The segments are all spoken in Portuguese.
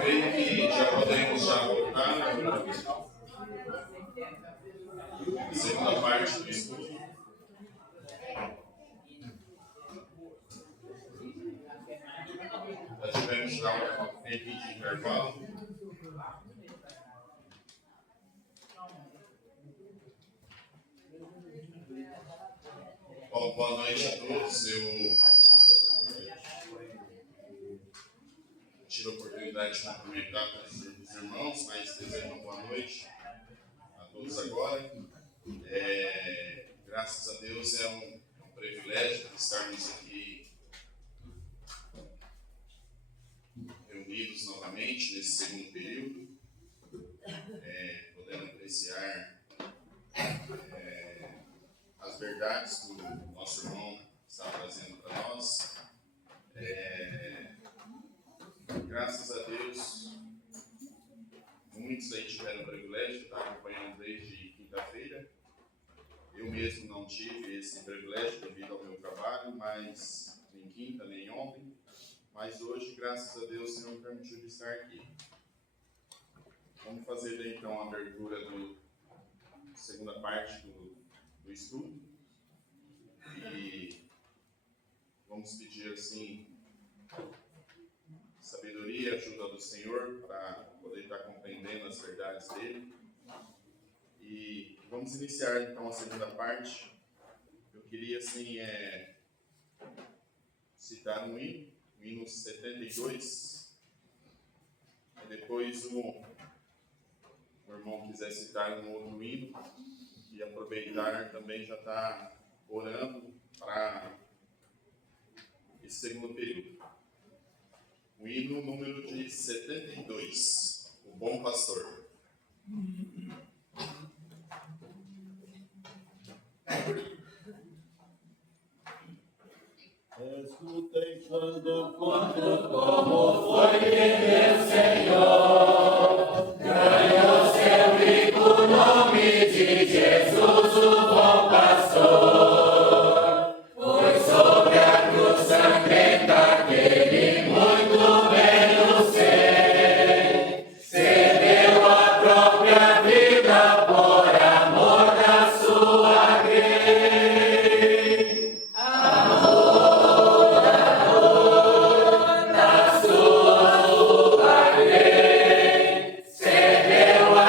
Creio que já podemos voltar a segunda parte do estudo. Já tivemos já um tempinho de intervalo. Bom, boa noite a todos. Eu tiro a oportunidade de cumprimentar os irmãos, mas desejo uma boa noite a todos agora. Graças a Deus é um privilégio estarmos aqui reunidos novamente nesse segundo período, podendo apreciar as verdades que o nosso irmão está trazendo para nós. Graças a Deus, muitos aí tiveram o privilégio de estar acompanhando desde quinta-feira. Eu mesmo não tive esse privilégio devido ao meu trabalho, mas nem quinta, nem ontem. Mas hoje, graças a Deus, o Senhor me permitiu de estar aqui. Vamos fazer então a abertura da segunda parte do estudo. E vamos pedir assim sabedoria e ajuda do Senhor para poder estar compreendendo as verdades dele. E vamos iniciar então a segunda parte. Eu queria assim citar um hino 72. E depois o irmão quiser citar um outro hino e aproveitar também já está orando para esse segundo período. O hino número de 72, o Bom Pastor. Escutei quando como foi que meu Senhor ganhou seu rico nome de Jesus, o Bom Pastor. Foi sobre a cruz sangrenta que ele muito bem o sei, cedeu a própria vida por amor da sua grei. Amor da sua grei, cedeu a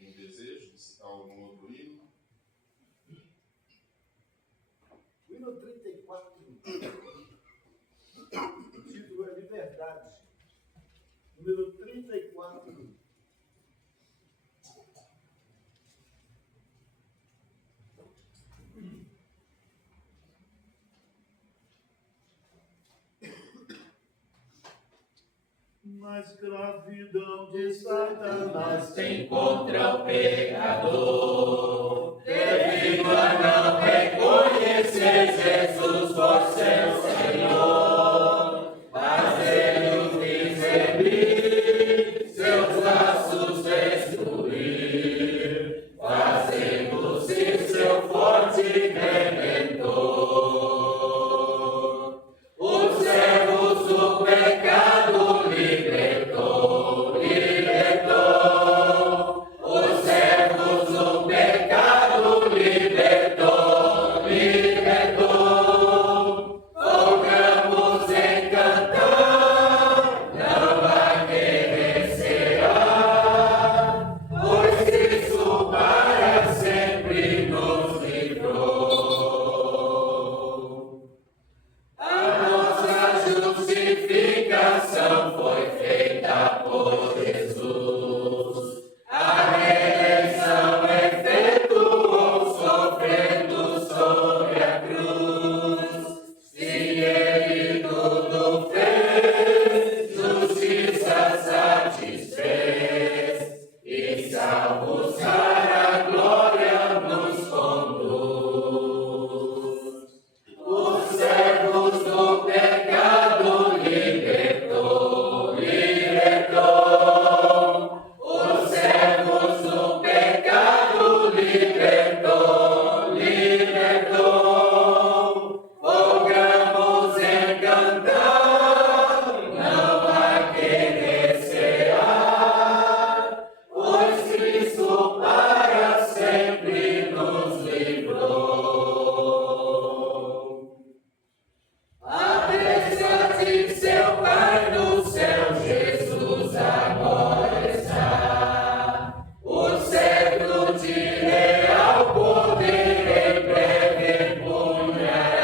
Tem desejo de citar algum outro hino? O hino 34, o título é Liberdade. Número 34. Na escravidão de Satanás se encontra o pecador, devido a não reconhecer Jesus por seu Senhor, fazendo discernir, seus laços destruir, fazendo-se seu forte redentor. Os servos do pecado libertou, libertou. Os servos do pecado libertou, libertou. Folgamos em cantar, não há quem recear, pois Cristo para sempre nos livrou. A nossa justificação foi feita por Jesus. A redenção efetuou sofrendo sobre a cruz. Se Ele tudo fez, justiça satisfez, e salvos para a glória nos conduz. Os servos do pecado libertou, libertou. Os servos do pecado libertou, libertou. Folgamos em cantar, não há quem recear, pois Cristo para sempre nos livrou. A presença de seu Pai no céu, Jesus agora está. O cetro de real poder em breve empunhará.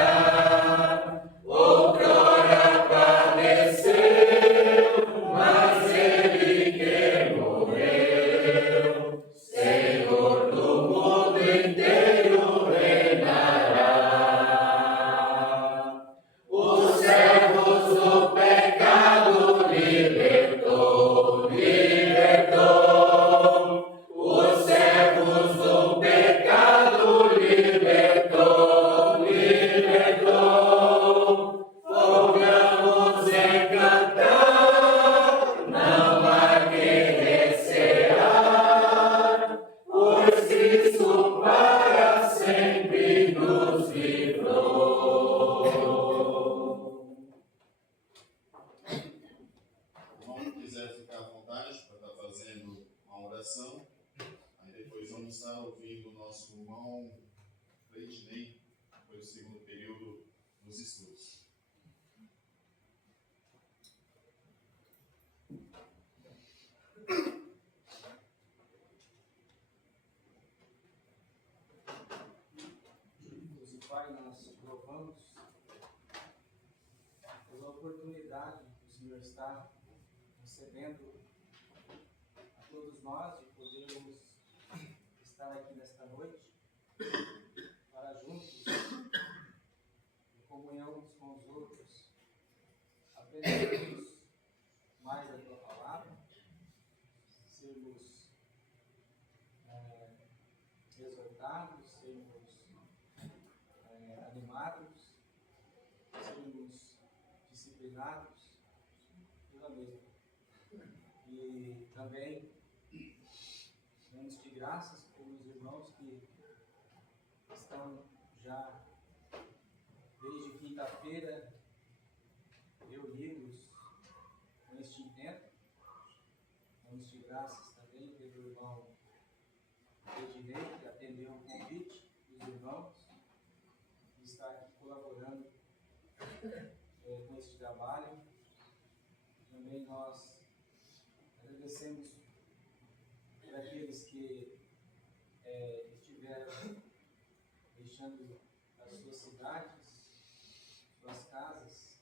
Outrora padeceu, mas Ele que morreu, Senhor do mundo inteiro reinará. Os servos do pecado libertou, libertou. Os servos do pecado libertou, libertou. Folgamos em cantar, não há quem recear, pois Cristo para sempre nos livrou. Irmão que quiser ficar à vontade para estar fazendo uma oração, aí depois vamos estar ouvindo o nosso irmão Leidinei, que foi o segundo período dos estudos. Deus e Pai, nós louvamos pela oportunidade que o Senhor está concedendo a todos nós de podermos estar aqui nesta noite para juntos, em comunhão uns com os outros, aprendermos mais da Tua Palavra, sermos exortados, sermos animados, sermos disciplinados pela mesma. E também damos-te graças pelos irmãos que estão já desde quinta-feira reunidos com este intento. Damos-te graças também pelo irmão Ednei, que atendeu o convite dos irmãos e está aqui colaborando com este trabalho. Também nós agradecemos por aquilo aqueles que estiveram deixando as suas cidades, suas casas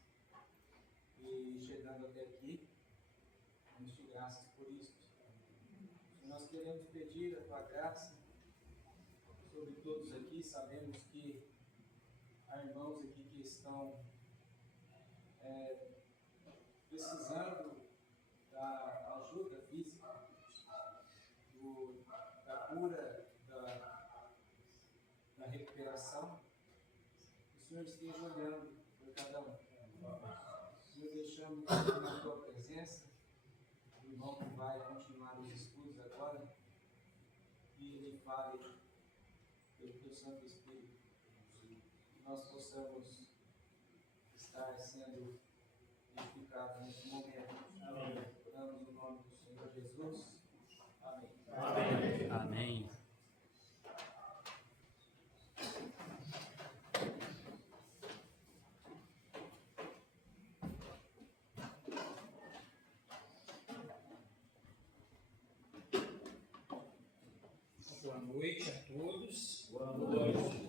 e chegando até aqui. Vamos te graças por isso. Nós queremos pedir a tua graça sobre todos aqui. Sabemos que há irmãos aqui que estão precisando da ajuda física, da cura, da recuperação. O Senhor esteja olhando por cada um. Senhor, deixamos na tua presença o irmão que vai continuar os estudos agora, e ele fale pelo teu Santo Espírito, que nós possamos estar sendo edificados nesse momento. Amém. Oramos no nome do Senhor Jesus. Amém. Amém. Amém. Boa noite a todos. Boa noite.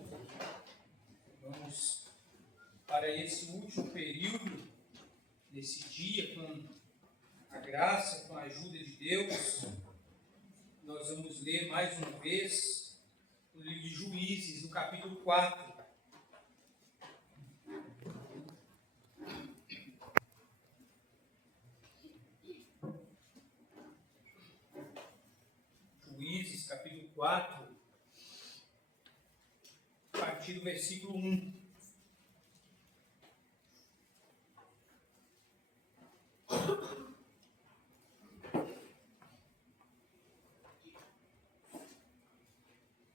Vamos para esse último período desse dia, com a graça, com a ajuda de Deus. Nós vamos ler mais uma vez o livro de Juízes, no capítulo 4. Juízes, capítulo 4, a partir do versículo 1.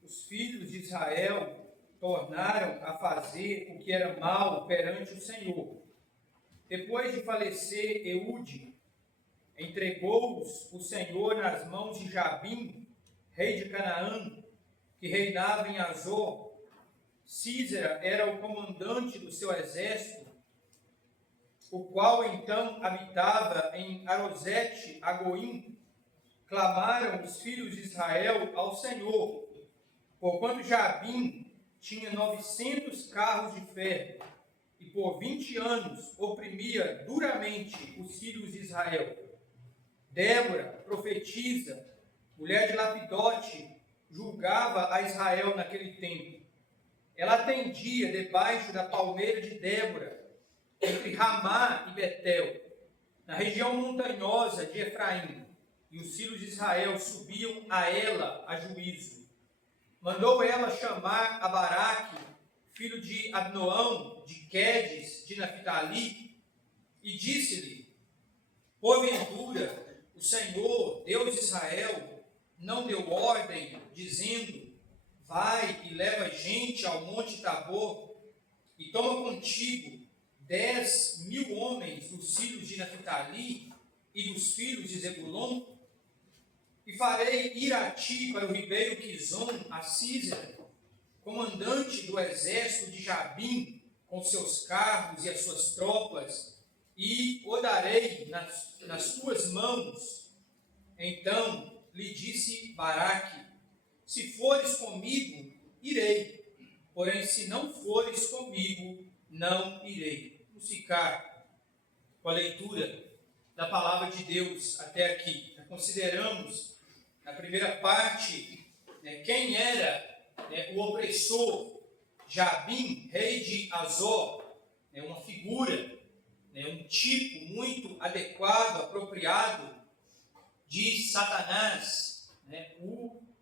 Os filhos de Israel tornaram a fazer o que era mal perante o Senhor. Depois de falecer Eude, entregou-os o Senhor nas mãos de Jabim, rei de Canaã, que reinava em Azor. Císera era o comandante do seu exército, o qual então habitava em Arosete-Agoim. Clamaram os filhos de Israel ao Senhor, porquanto Jabim tinha 900 carros de ferro, e por 20 anos oprimia duramente os filhos de Israel. Débora, profetisa, mulher de Lapidote, julgava a Israel naquele tempo. Ela atendia debaixo da palmeira de Débora, entre Ramá e Betel, na região montanhosa de Efraim, e os filhos de Israel subiam a ela a juízo. Mandou ela chamar a Baraque, filho de Abnoão, de Quedes, de Naphtali, e disse-lhe: porventura, o Senhor, Deus de Israel, não deu ordem, dizendo: vai e leva gente ao monte Tabor, e toma contigo 10.000 homens dos filhos de Naphtali e dos filhos de Zebulon? E farei ir a ti para o ribeiro Quizon, a Císera, comandante do exército de Jabim, com seus carros e as suas tropas, e o darei nas tuas mãos. Então lhe disse Baraque: se fores comigo, irei, porém se não fores comigo, não irei. Vamos ficar com a leitura da palavra de Deus até aqui. Consideramos na primeira parte quem era o opressor. Jabim, rei de Azor, uma figura, um tipo muito adequado, apropriado de Satanás,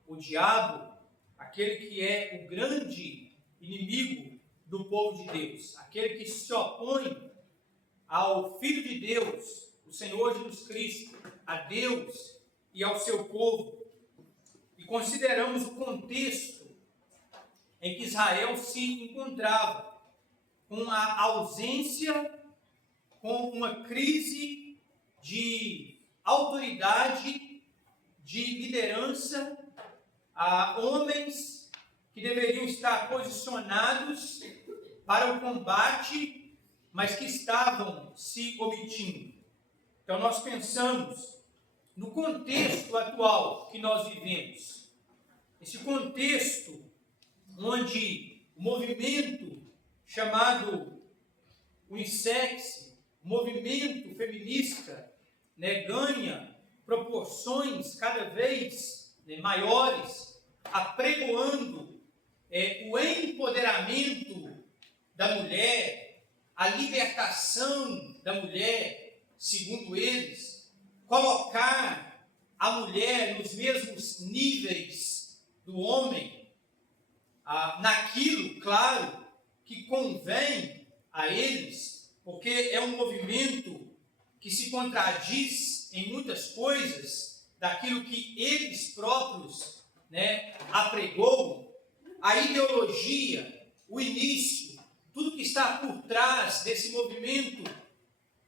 o diabo, aquele que é o grande inimigo do povo de Deus, aquele que se opõe ao Filho de Deus, o Senhor Jesus Cristo, a Deus e ao seu povo. E consideramos o contexto em que Israel se encontrava, com a ausência, com uma crise de autoridade, de liderança, a homens que deveriam estar posicionados para o combate, mas que estavam se omitindo. Então nós pensamos no contexto atual que nós vivemos, esse contexto onde o movimento chamado unissex, o movimento feminista, né, ganha proporções cada vez, né, maiores, apregoando o empoderamento da mulher, a libertação da mulher, segundo eles, colocar a mulher nos mesmos níveis do homem, naquilo, claro, que convém a eles, porque é um movimento que se contradiz em muitas coisas daquilo que eles próprios, né, apregou. A ideologia, o início, tudo que está por trás desse movimento,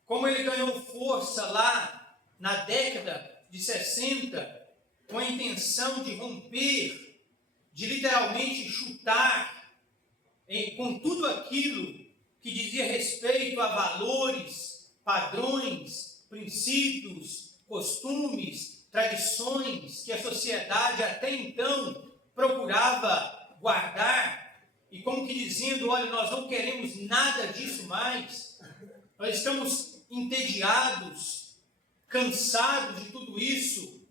como ele ganhou força lá na década de 60, com a intenção de romper, de literalmente chutar com tudo aquilo que dizia respeito a valores, padrões, princípios, costumes, tradições que a sociedade até então procurava guardar, e como que dizendo, olha, nós não queremos nada disso mais, nós estamos entediados, cansados de tudo isso,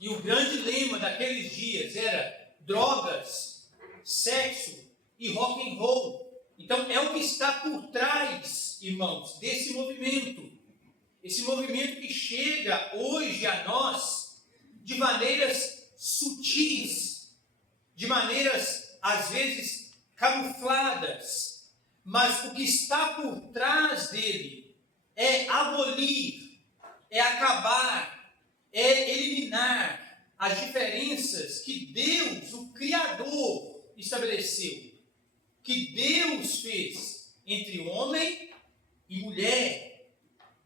e o grande lema daqueles dias era drogas, sexo e rock and roll. Então é o que está por trás, irmãos, desse movimento. Esse movimento que chega hoje a nós de maneiras sutis, de maneiras às vezes camufladas, mas o que está por trás dele é abolir, é acabar, é eliminar as diferenças que Deus, o Criador, estabeleceu, que Deus fez entre homem e mulher,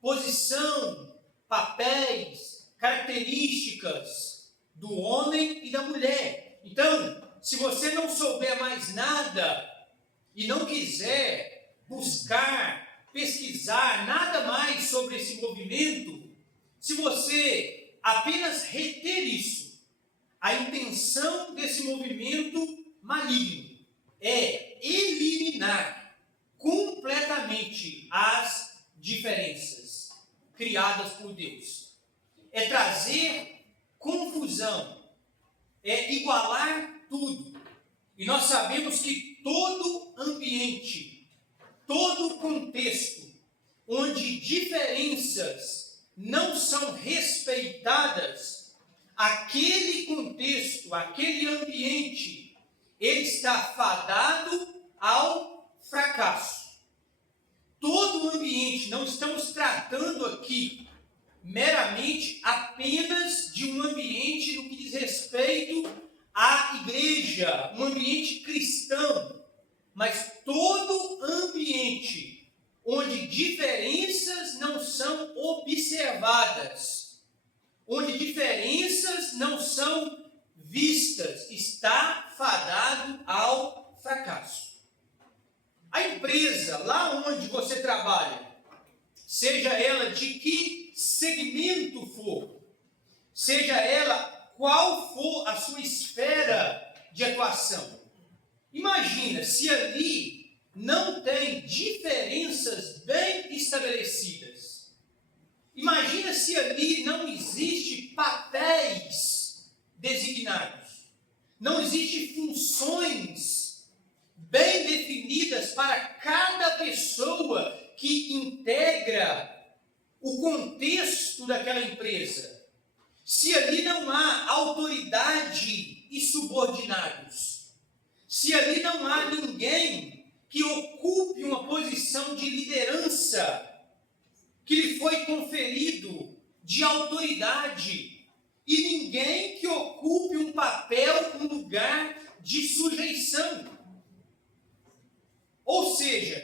posição, papéis, características do homem e da mulher. Então, se você não souber mais nada e não quiser buscar, pesquisar nada mais sobre esse movimento, se você apenas reter isso, a intenção desse movimento maligno é eliminar completamente as diferenças criadas por Deus. É trazer confusão, é igualar tudo. E nós sabemos que todo ambiente, todo contexto onde diferenças não são respeitadas, aquele contexto, aquele ambiente, ele está fadado ao fracasso. Todo o ambiente, não estamos tratando aqui meramente apenas de um ambiente no que diz respeito à igreja, um ambiente cristão, mas todo ambiente onde diferenças não são observadas, onde diferenças não são vistas, está fadado ao fracasso. A empresa, lá onde você trabalha, seja ela de que segmento for, seja ela qual for a sua esfera de atuação, imagina se ali não tem diferenças bem estabelecidas. Imagina se ali não existe papéis designados, não existe funções bem definidas para cada pessoa que integra o contexto daquela empresa. Se ali não há autoridade e subordinados, se ali não há ninguém que ocupe uma posição de liderança que lhe foi conferido de autoridade, e ninguém que ocupe um papel, um lugar de sujeição. Ou seja,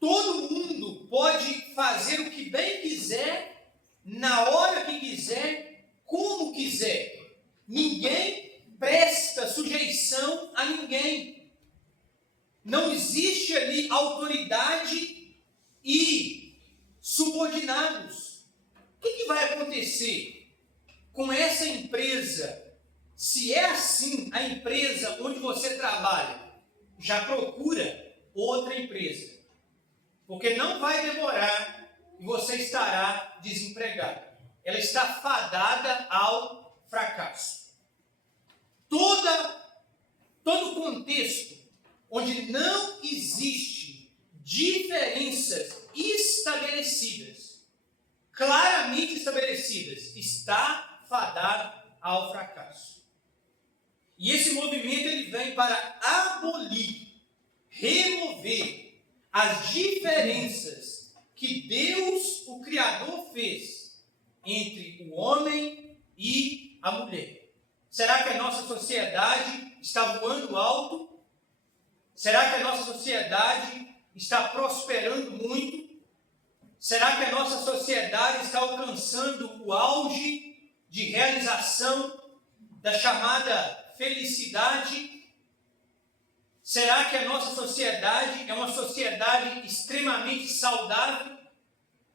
todo mundo pode fazer o que bem quiser, na hora que quiser, como quiser. Ninguém presta sujeição a ninguém. Não existe ali autoridade e subordinados. O que vai acontecer? Se é assim a empresa onde você trabalha, já procura outra empresa. Porque não vai demorar e você estará desempregado. Ela está fadada ao fracasso. Todo contexto onde não existe diferenças estabelecidas, claramente estabelecidas, está fadado ao fracasso. E esse movimento ele vem para abolir, remover as diferenças que Deus, o Criador, fez entre o homem e a mulher. Será que a nossa sociedade está voando alto? Será que a nossa sociedade está prosperando muito? Será que a nossa sociedade está alcançando o auge de realização da chamada felicidade? Será que a nossa sociedade é uma sociedade extremamente saudável?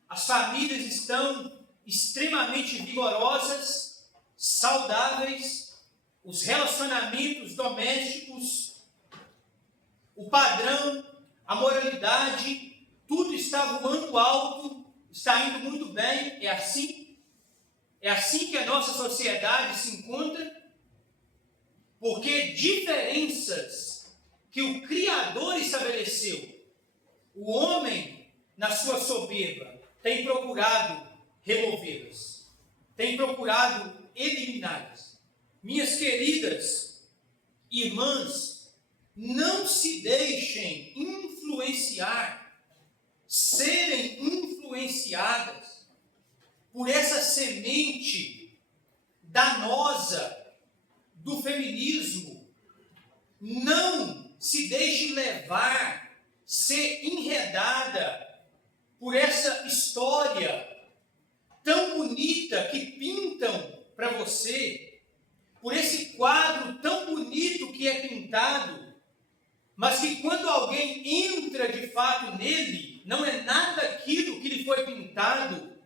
As famílias estão extremamente vigorosas, saudáveis, os relacionamentos domésticos, o padrão, a moralidade, tudo está voando alto, está indo muito bem. É assim? É assim que a nossa sociedade se encontra? Porque diferenças que o Criador estabeleceu, o homem, na sua soberba, tem procurado removê-las, tem procurado eliminá-las. Minhas queridas irmãs, não se deixem influenciar, serem influenciadas por essa semente danosa do feminismo. Não se deixe levar, ser enredada por essa história tão bonita que pintam para você, por esse quadro tão bonito que é pintado, mas que quando alguém entra de fato nele, não é nada daquilo que lhe foi pintado.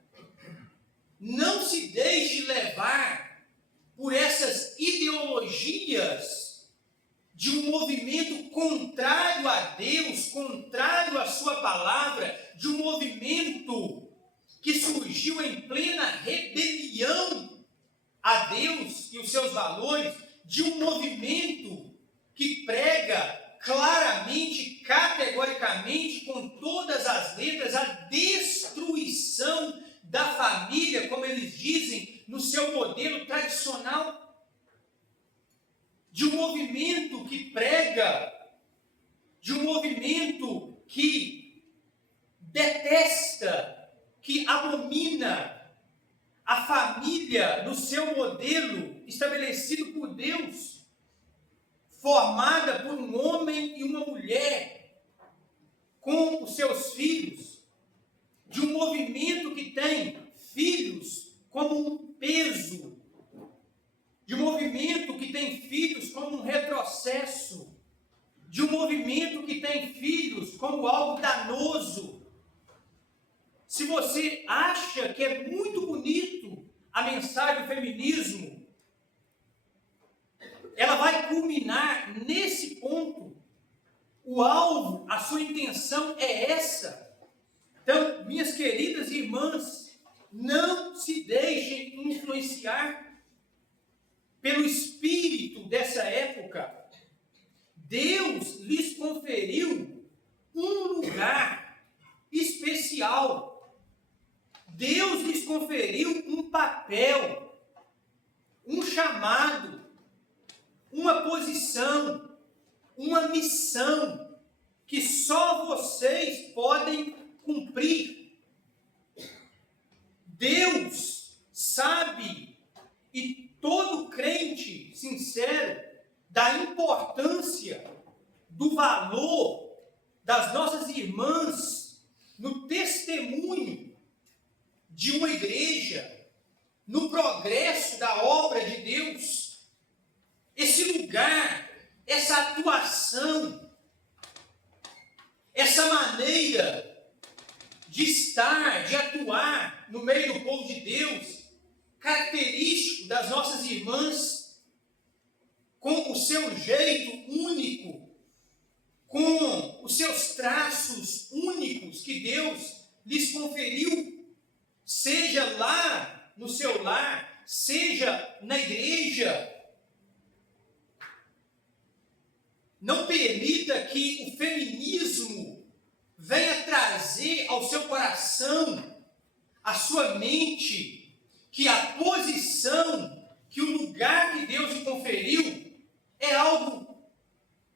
Não se deixe levar por essas ideologias de um movimento contrário a Deus, contrário à sua palavra, de um movimento que surgiu em plena rebelião a Deus e os seus valores, de um movimento que prega claramente, categoricamente, com todas as letras, a destruição da família, como eles dizem, no seu modelo tradicional, de um movimento que prega, de um movimento que detesta, que abomina a família no seu modelo estabelecido por Deus, formada por um homem e uma mulher, com os seus filhos, de um movimento que tem filhos como um peso, de um movimento que tem filhos como um retrocesso, de um movimento que tem filhos como algo danoso. Se você acha que é muito bonito a mensagem do feminismo, ela vai culminar nesse ponto. O alvo, a sua intenção é essa. Então, minhas queridas irmãs, não se deixem influenciar pelo espírito dessa época. Deus lhes conferiu um lugar especial. Deus lhes conferiu um papel, um chamado, uma posição, uma missão que só vocês podem cumprir. Deus sabe, e todo crente sincero, da importância, do valor das nossas irmãs no testemunho de uma igreja, no progresso da obra de Deus. Esse lugar, essa atuação, essa maneira de estar, de atuar no meio do povo de Deus, característico das nossas irmãs, seu jeito único, com os seus traços únicos que Deus lhes conferiu, seja lá no seu lar, seja na igreja. Não permita que o feminismo venha trazer ao seu coração, à sua mente, que a posição, que o lugar que Deus lhe conferiu é algo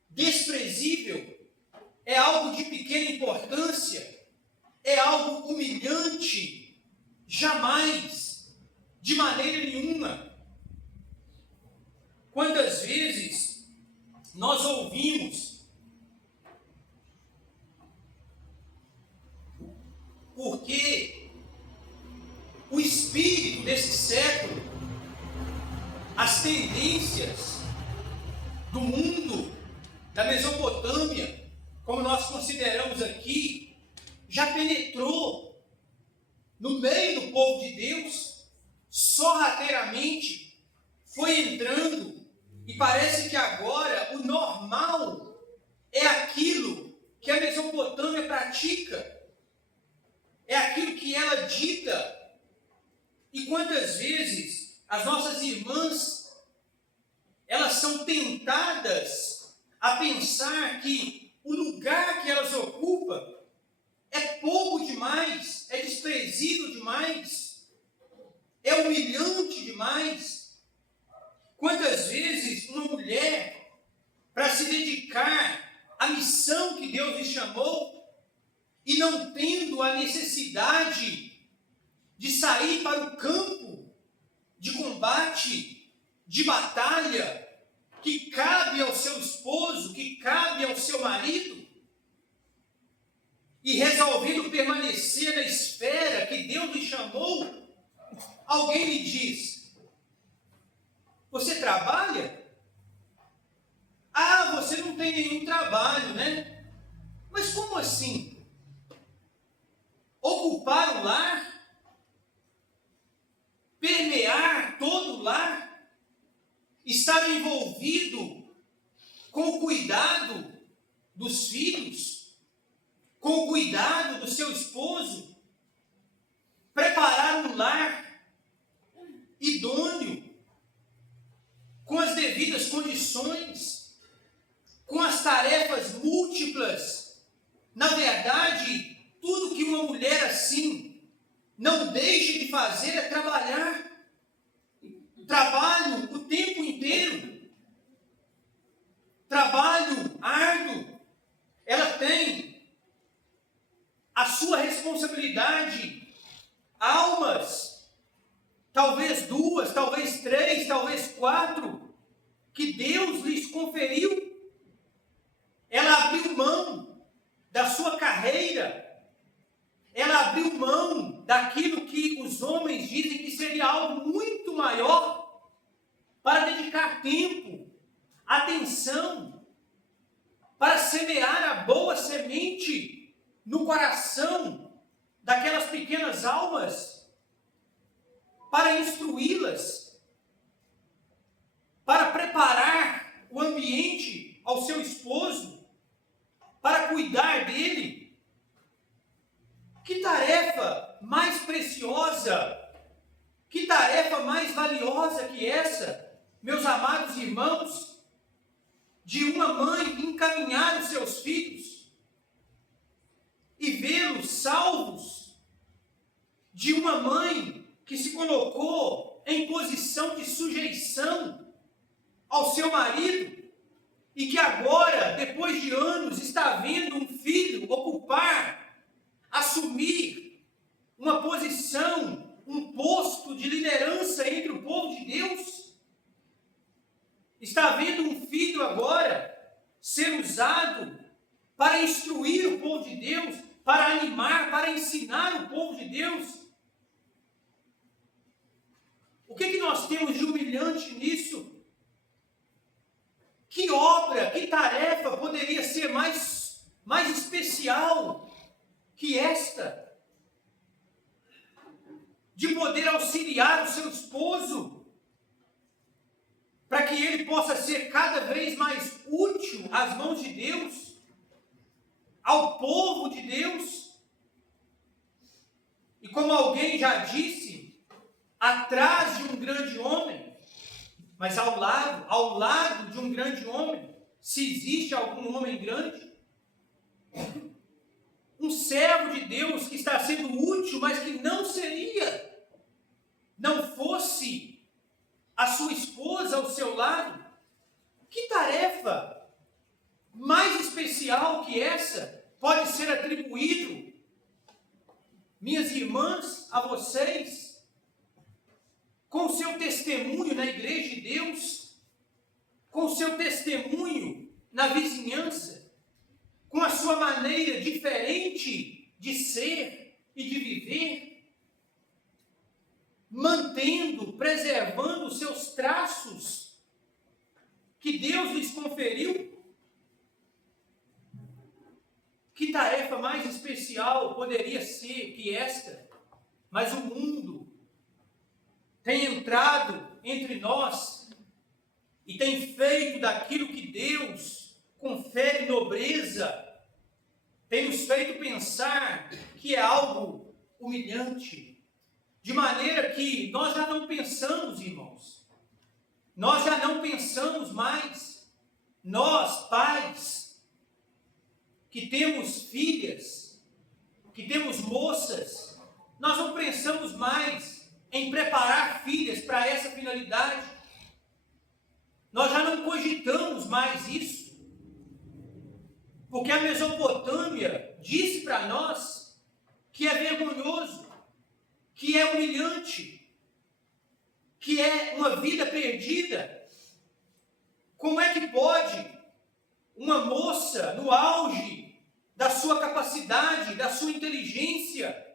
desprezível, é algo de pequena importância, é algo humilhante. Jamais, de maneira nenhuma. Quantas vezes nós ouvimos, porque o espírito desse século, as tendências do mundo, da Mesopotâmia, como nós consideramos aqui, já penetrou no meio do povo de Deus, sorrateiramente, foi entrando, e parece que agora o normal é aquilo que a Mesopotâmia pratica, é aquilo que ela dita. E quantas vezes as nossas irmãs, elas são tentadas a pensar que o lugar que elas ocupam é pouco demais, é desprezível demais, é humilhante demais. Quantas vezes uma mulher, para se dedicar à missão que Deus lhe chamou, e não tendo a necessidade de sair para o campo de combate, de batalha, que cabe ao seu esposo, que cabe ao seu marido, e resolvendo permanecer na esfera que Deus lhe chamou, alguém lhe diz: você trabalha? Ah, você não tem nenhum trabalho, né? Mas como assim? Ocupar o lar? Permear todo o lar? Estar envolvido com o cuidado dos filhos? Com o cuidado do seu esposo? Preparar um lar idôneo, com as devidas condições, com as tarefas múltiplas. Na verdade, tudo que uma mulher assim não deixa de fazer é trabalhar. Trabalho o tempo inteiro. Trabalho árduo. Ela tem a sua responsabilidade. Almas, talvez 2, talvez 3, talvez 4, que Deus lhes conferiu. Ela abriu mão da sua carreira, ela abriu mão daquilo que os homens dizem que seria algo muito maior, para dedicar tempo, atenção, para semear a boa semente no coração daquelas pequenas almas, para instruí-las, para preparar o ambiente ao seu esposo, para cuidar dele. Que tarefa mais preciosa, que tarefa mais valiosa que essa, meus amados irmãos, de uma mãe encaminhar os seus filhos e vê-los salvos, de uma mãe que se colocou em posição de sujeição ao seu marido e que agora, depois de anos, está vendo um filho ocupar, assumir uma posição, um posto de liderança entre o povo de Deus. Está vendo um filho agora ser usado para instruir o povo de Deus, para animar, para ensinar o povo de Deus. O que nós temos de humilhante nisso? Que obra, que tarefa poderia ser mais especial que esta? De poder auxiliar o seu esposo, para que ele possa ser cada vez mais útil às mãos de Deus, ao povo de Deus. E como alguém já disse, atrás de um grande homem, mas ao lado de um grande homem, se existe algum homem grande, um servo de Deus que está sendo útil, mas que não seria, não fosse a sua esposa ao seu lado. Que tarefa mais especial que essa pode ser atribuído, minhas irmãs, a vocês, com o seu testemunho na igreja de Deus, com o seu testemunho na vizinhança, com a sua maneira diferente de ser e de viver, mantendo, preservando os seus traços que Deus lhes conferiu. Que tarefa mais especial poderia ser que esta? Mas o mundo tem entrado entre nós e tem feito daquilo que Deus confere nobreza, tem nos feito pensar que é algo humilhante, de maneira que nós já não pensamos, irmãos, nós já não pensamos mais, nós, pais, que temos filhas, que temos moças, nós não pensamos mais em preparar filhas para essa finalidade, nós já não cogitamos mais isso, porque a Mesopotâmia disse para nós que é vergonhoso, que é humilhante, que é uma vida perdida. Como é que pode uma moça no auge da sua capacidade, da sua inteligência,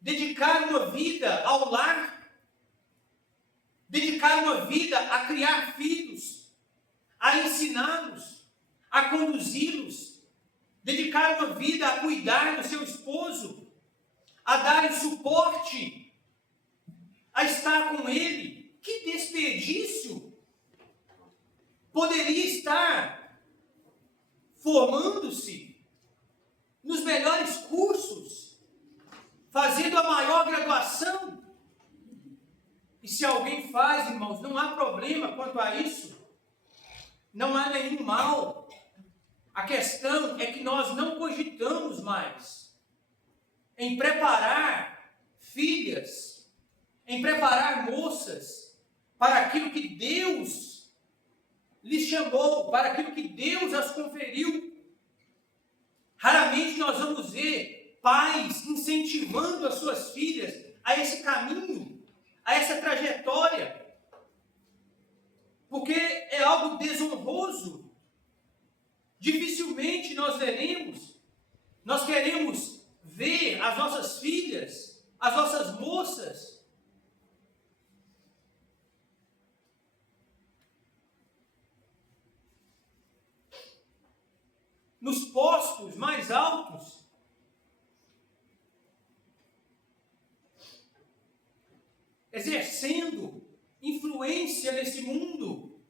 dedicar uma vida ao lar, dedicar uma vida a criar filhos, a ensiná-los, a conduzi-los, dedicar uma vida a cuidar do seu esposo, a dar suporte, a estar com ele? Que desperdício! Poderia estar formando-se nos melhores cursos, fazendo a maior graduação. E se alguém faz, irmãos, não há problema quanto a isso, não há nenhum mal. A questão é que nós não cogitamos mais em preparar filhas, em preparar moças para aquilo que Deus lhes chamou, para aquilo que Deus as conferiu. Raramente nós vamos ver pais incentivando as suas filhas a esse caminho, a essa trajetória, porque é algo desonroso. Dificilmente nós veremos, nós queremos ver as nossas filhas, as nossas moças, nos postos mais altos, exercendo influência nesse mundo,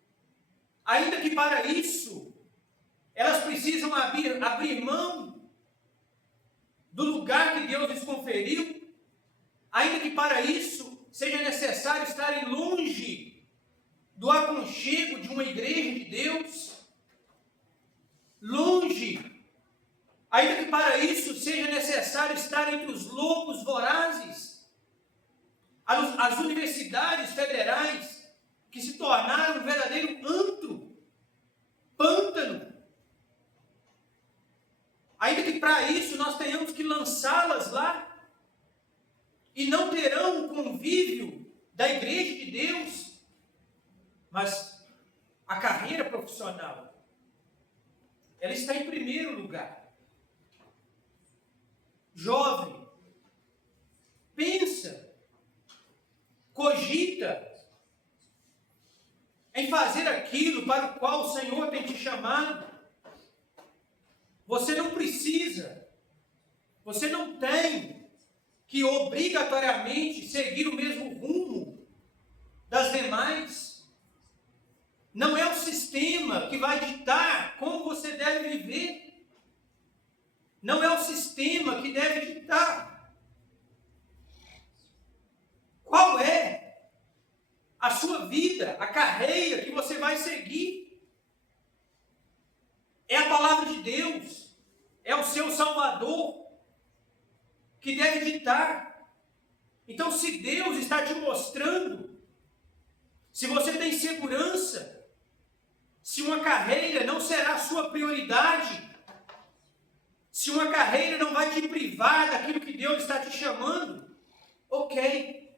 ainda que para isso elas precisam abrir mão do lugar que Deus lhes conferiu, ainda que para isso seja necessário estarem longe do aconchego de uma igreja de Deus, longe, ainda que para isso seja necessário estar entre os lobos vorazes, as universidades federais que se tornaram um verdadeiro antro, pântano, ainda que para isso nós tenhamos que lançá-las lá, e não terão o convívio da igreja de Deus, mas a carreira profissional, ela está em primeiro lugar. Jovem, pensa, cogita em fazer aquilo para o qual o Senhor tem te chamado. Você não precisa, você não tem que obrigatoriamente seguir o mesmo rumo das demais. Não é o sistema que vai ditar como você deve viver. Não é o sistema que deve ditar. Qual é a sua vida, a carreira que você vai seguir? É a palavra de Deus, é o seu Salvador que deve ditar. Então, se Deus está te mostrando, se você tem segurança, se uma carreira não será a sua prioridade, se uma carreira não vai te privar daquilo que Deus está te chamando, ok.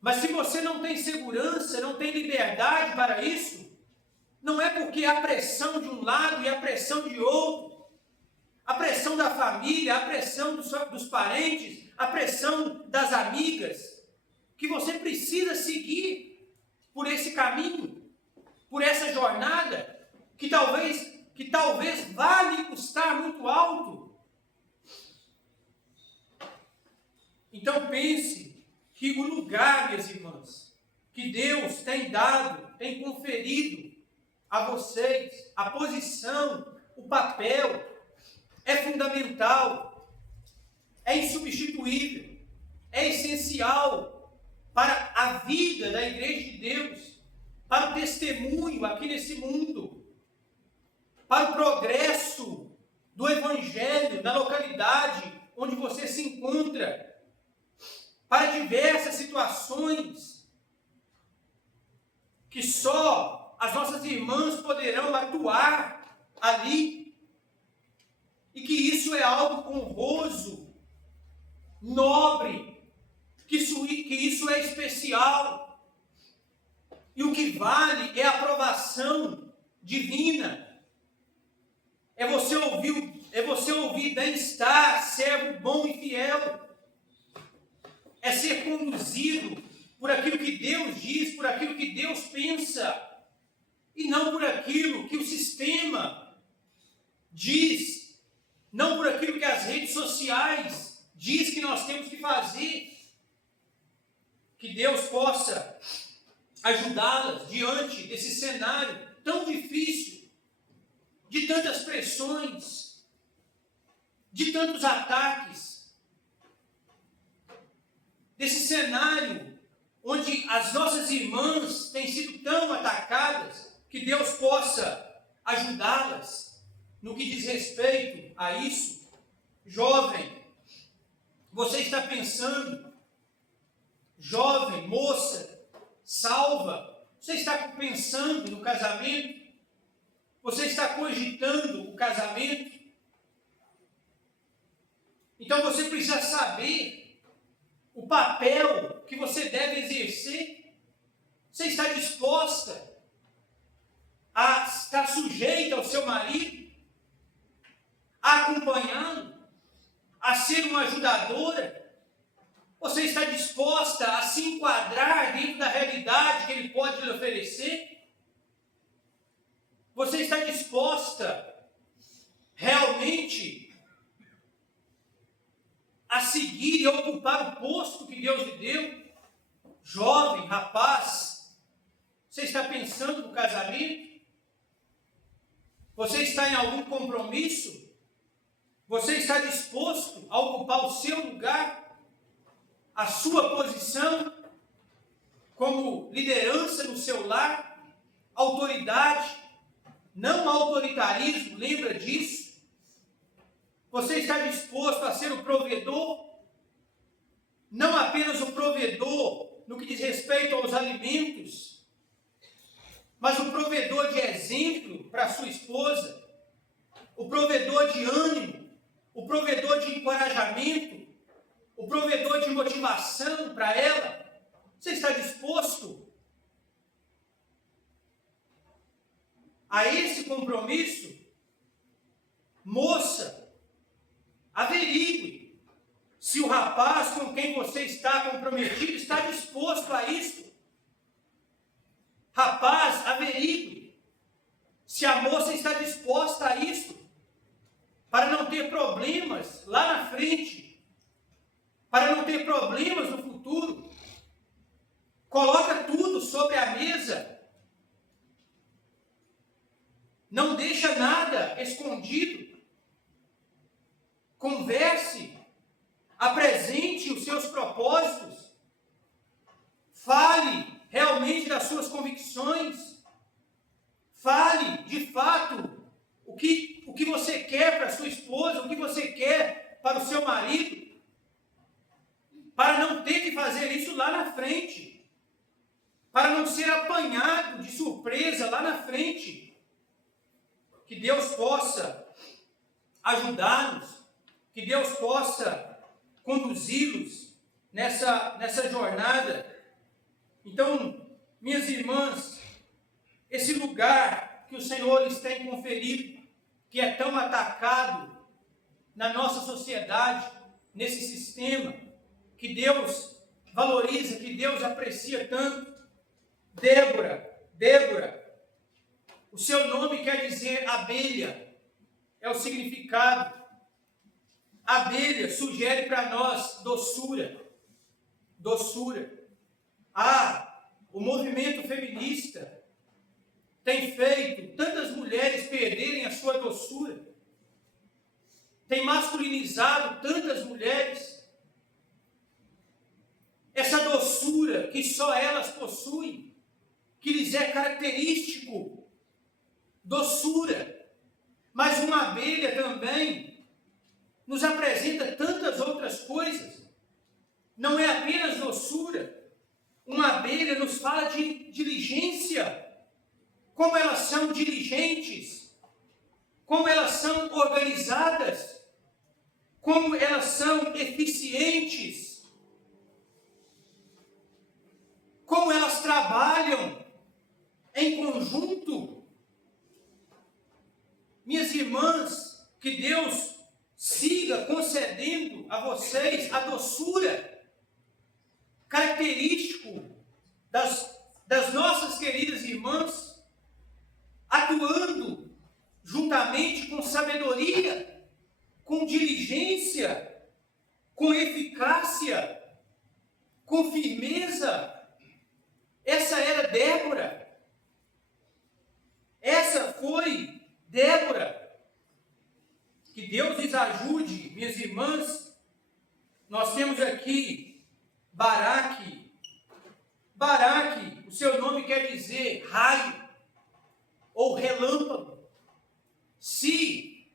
Mas se você não tem segurança, não tem liberdade para isso, não é porque há pressão de um lado e a pressão de outro, a pressão da família, a pressão dos parentes, a pressão das amigas, que você precisa seguir por esse caminho, por essa jornada, que talvez vá lhe custar muito alto. Então pense que o lugar, minhas irmãs, que Deus tem dado, tem conferido a vocês, a posição, o papel, é fundamental, é insubstituível, é essencial para a vida da Igreja de Deus, para o testemunho aqui nesse mundo, para o progresso do Evangelho na localidade onde você se encontra, para diversas situações que só as nossas irmãs poderão atuar ali, e que isso é algo honroso, nobre, que isso é especial, e o que vale é a aprovação divina, é você ouvir bem-estar, servo bom e fiel, é ser conduzido por aquilo que Deus diz, por aquilo que Deus pensa, e não por aquilo que o sistema diz, não por aquilo que as redes sociais diz que nós temos que fazer. Que Deus possa ajudá-las diante desse cenário tão difícil, de tantas pressões, de tantos ataques, desse cenário onde as nossas irmãs têm sido tão atacadas, que Deus possa ajudá-las no que diz respeito a isso. Jovem, você está pensando, jovem, moça, salva, você está pensando no casamento? Você está cogitando o casamento? Então você precisa saber o papel que você deve exercer. Você está disposta a estar sujeita ao seu marido, a acompanhá-lo, a ser uma ajudadora? Você está disposta a se enquadrar dentro da realidade que ele pode lhe oferecer? Você está disposta realmente a seguir e ocupar o posto que Deus lhe deu? Jovem, rapaz, você está pensando no casamento? Você está em algum compromisso? Você está disposto a ocupar o seu lugar, a sua posição como liderança no seu lar, autoridade, não autoritarismo, lembra disso? Você está disposto a ser o provedor, não apenas o provedor no que diz respeito aos alimentos, mas o provedor de exemplo para a sua esposa, o provedor de ânimo, o provedor de encorajamento, o provedor de motivação para ela? Você está disposto a esse compromisso? Moça, averigue se o rapaz com quem você está comprometido está disposto a isso. Rapaz, averigue se a moça está disposta a isso, para não ter problemas lá na frente, para não ter problemas no futuro. Coloca Não deixa nada escondido. Converse, apresente os seus propósitos, fale realmente das suas convicções, fale de fato o que você quer para sua esposa, o que você quer para o seu marido, para não ter que fazer isso lá na frente, para não ser apanhado de surpresa lá na frente. Que Deus possa ajudar-nos, que Deus possa conduzi-los nessa jornada. Então, minhas irmãs, esse lugar que o Senhor lhes tem conferido, que é tão atacado na nossa sociedade, nesse sistema, que Deus valoriza, que Deus aprecia tanto. Débora, o seu nome quer dizer abelha, é o significado. Abelha sugere para nós doçura. O movimento feminista tem feito tantas mulheres perderem a sua doçura, tem masculinizado tantas mulheres. Essa doçura que só elas possuem, que lhes é característico, doçura. Mas uma abelha também nos apresenta tantas outras coisas. Não é apenas doçura. Uma abelha nos fala de diligência. Como elas são diligentes. Como elas são organizadas. Como elas são eficientes. Como elas trabalham em conjunto. Minhas irmãs, que Deus siga concedendo a vocês a doçura, característico das nossas queridas irmãs, atuando juntamente com sabedoria, com diligência, com eficácia, com firmeza. Essa era Débora. Essa foi Débora. Que Deus lhes ajude, minhas irmãs. Nós temos aqui Baraque. Baraque, o seu nome quer dizer raio ou relâmpago. Se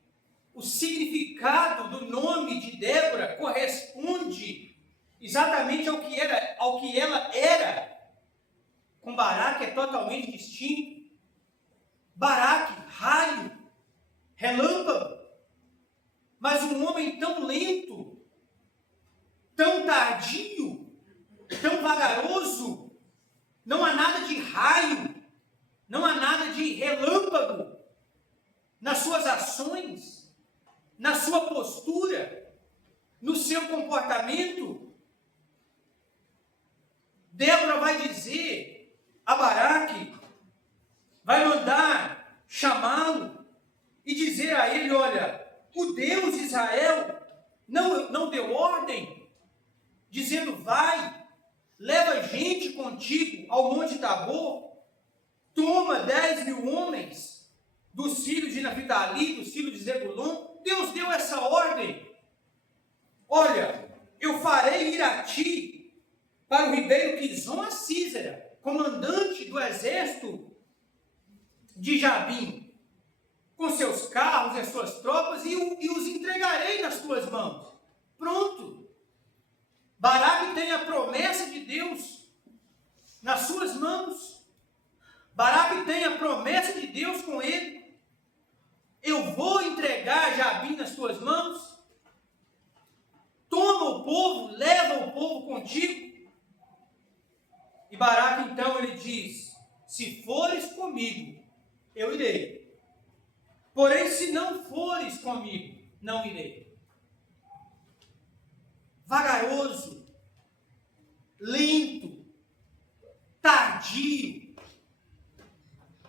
o significado do nome de Débora corresponde exatamente ao que ela era, com Baraque é totalmente distinto. Baraque, raio, relâmpago. Mas um homem tão lento, tão tardio, tão vagaroso, não há nada de raio, não há nada de relâmpago nas suas ações, na sua postura, no seu comportamento. Débora vai dizer a Baraque, vai mandar chamá-lo e dizer a ele: olha, o Deus de Israel não deu ordem, dizendo: vai, leva gente contigo ao Monte Tabor, toma 10.000 homens dos filhos de Naphtali, dos filhos de Zebulon. Deus deu essa ordem. Olha, eu farei ir a ti para o ribeiro Quizon a Sísera, comandante do exército de Jabim, com seus carros e as suas tropas, e os entregarei nas tuas mãos. Pronto. Baraque tem a promessa de Deus nas suas mãos. Baraque tem a promessa de Deus com ele. Eu vou entregar Jabim nas tuas mãos. Toma o povo, leva o povo contigo. E Baraque então ele diz: se fores comigo, eu irei. Porém, se não fores comigo, não irei. Vagaroso, lento, tardio,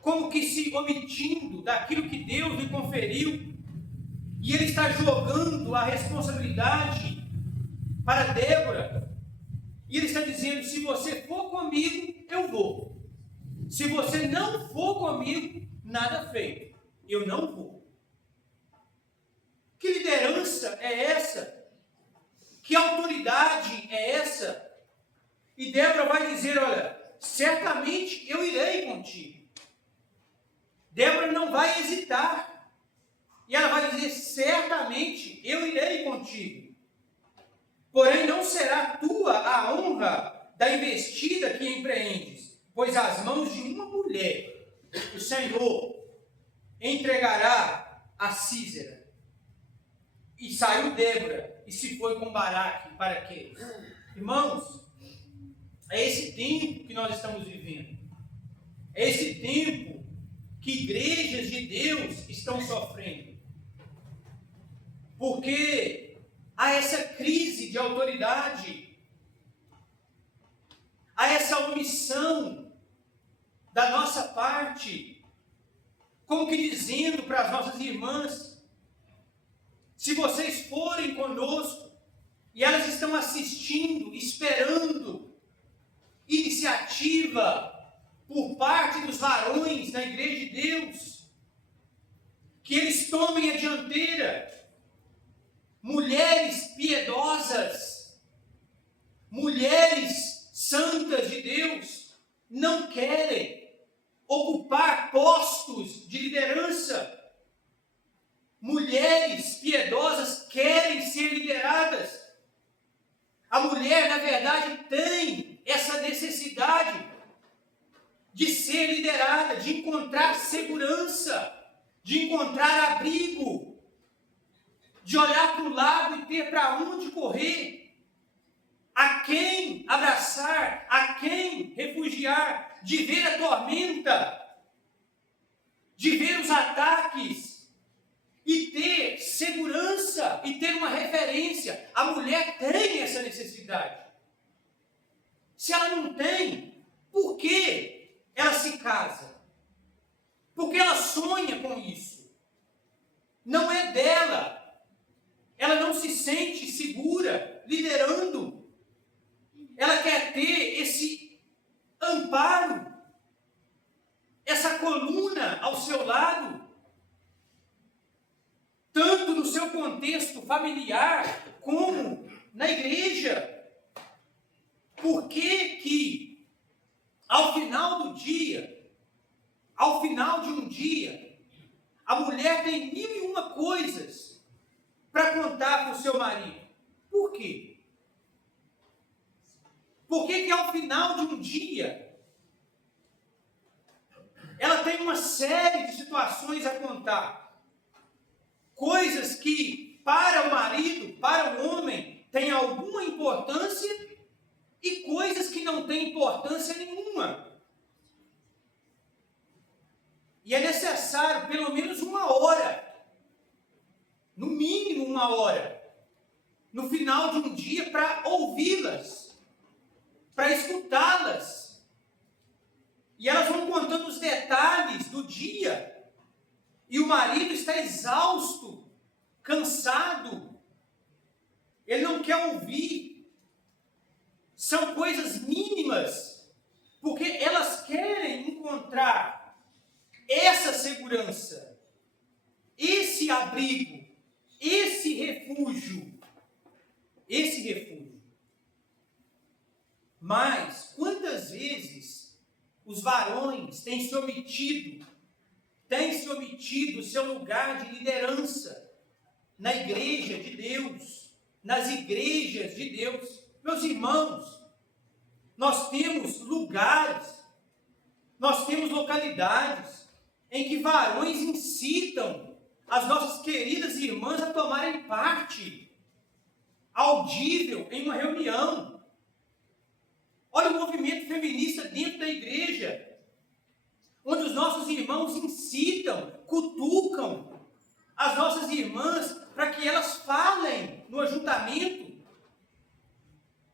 como que se omitindo daquilo que Deus lhe conferiu, e ele está jogando a responsabilidade para Débora, e ele está dizendo: se você for comigo, eu vou. Se você não for comigo, nada feito. eu não vou. Que liderança é essa? Que autoridade é essa? E Débora vai dizer, olha, certamente eu irei contigo. Débora não vai hesitar. E ela vai dizer, certamente eu irei contigo. Porém, não será tua a honra da investida que empreendes, pois as mãos de uma mulher o Senhor entregará a Sísera. E saiu Débora e se foi com Baraque para quê? Irmãos, é esse tempo que nós estamos vivendo. É esse tempo que igrejas de Deus estão sofrendo. Porque há essa crise de autoridade, há essa omissão da nossa parte, como que dizendo para as nossas irmãs, se vocês forem conosco, e elas estão assistindo, esperando iniciativa por parte dos varões da igreja de Deus, que eles tomem a dianteira. Mulheres piedosas, mulheres santas de Deus, não querem ocupar postos de liderança. Mulheres piedosas querem ser lideradas. A mulher, na verdade, tem essa necessidade de ser liderada, de encontrar segurança, de encontrar abrigo, de olhar para o lado e ter para onde correr, a quem abraçar, a quem refugiar, de ver a tormenta, de ver os ataques e ter segurança e ter uma referência. A mulher tem essa necessidade. Se ela não tem, por que ela se casa? Porque ela sonha com isso. Não é dela. Ela não se sente segura liderando. Ela quer ter esse amparo, essa coluna ao seu lado, tanto no seu contexto familiar como na igreja. Por que ao final do dia, ao final de um dia, a mulher tem 1001 coisas para contar para o seu marido? Por quê? Por que ao final de um dia ela tem uma série de situações a contar? Coisas que para o marido, para o homem, têm alguma importância e coisas que não têm importância nenhuma. E é necessário pelo menos 1 hora, no mínimo 1 hora, no final de um dia para ouvi-las, para escutá-las. E elas vão contando os detalhes do dia. E o marido está exausto, cansado. Ele não quer ouvir. São coisas mínimas, porque elas querem encontrar essa segurança, esse abrigo, esse refúgio. Mas, quantas vezes os varões têm se omitido o seu lugar de liderança na igreja de Deus, nas igrejas de Deus? Meus irmãos, nós temos lugares, nós temos localidades em que varões incitam as nossas queridas irmãs a tomarem parte audível em uma reunião. Olha o movimento feminista dentro da igreja, onde os nossos irmãos incitam, cutucam as nossas irmãs para que elas falem no ajuntamento,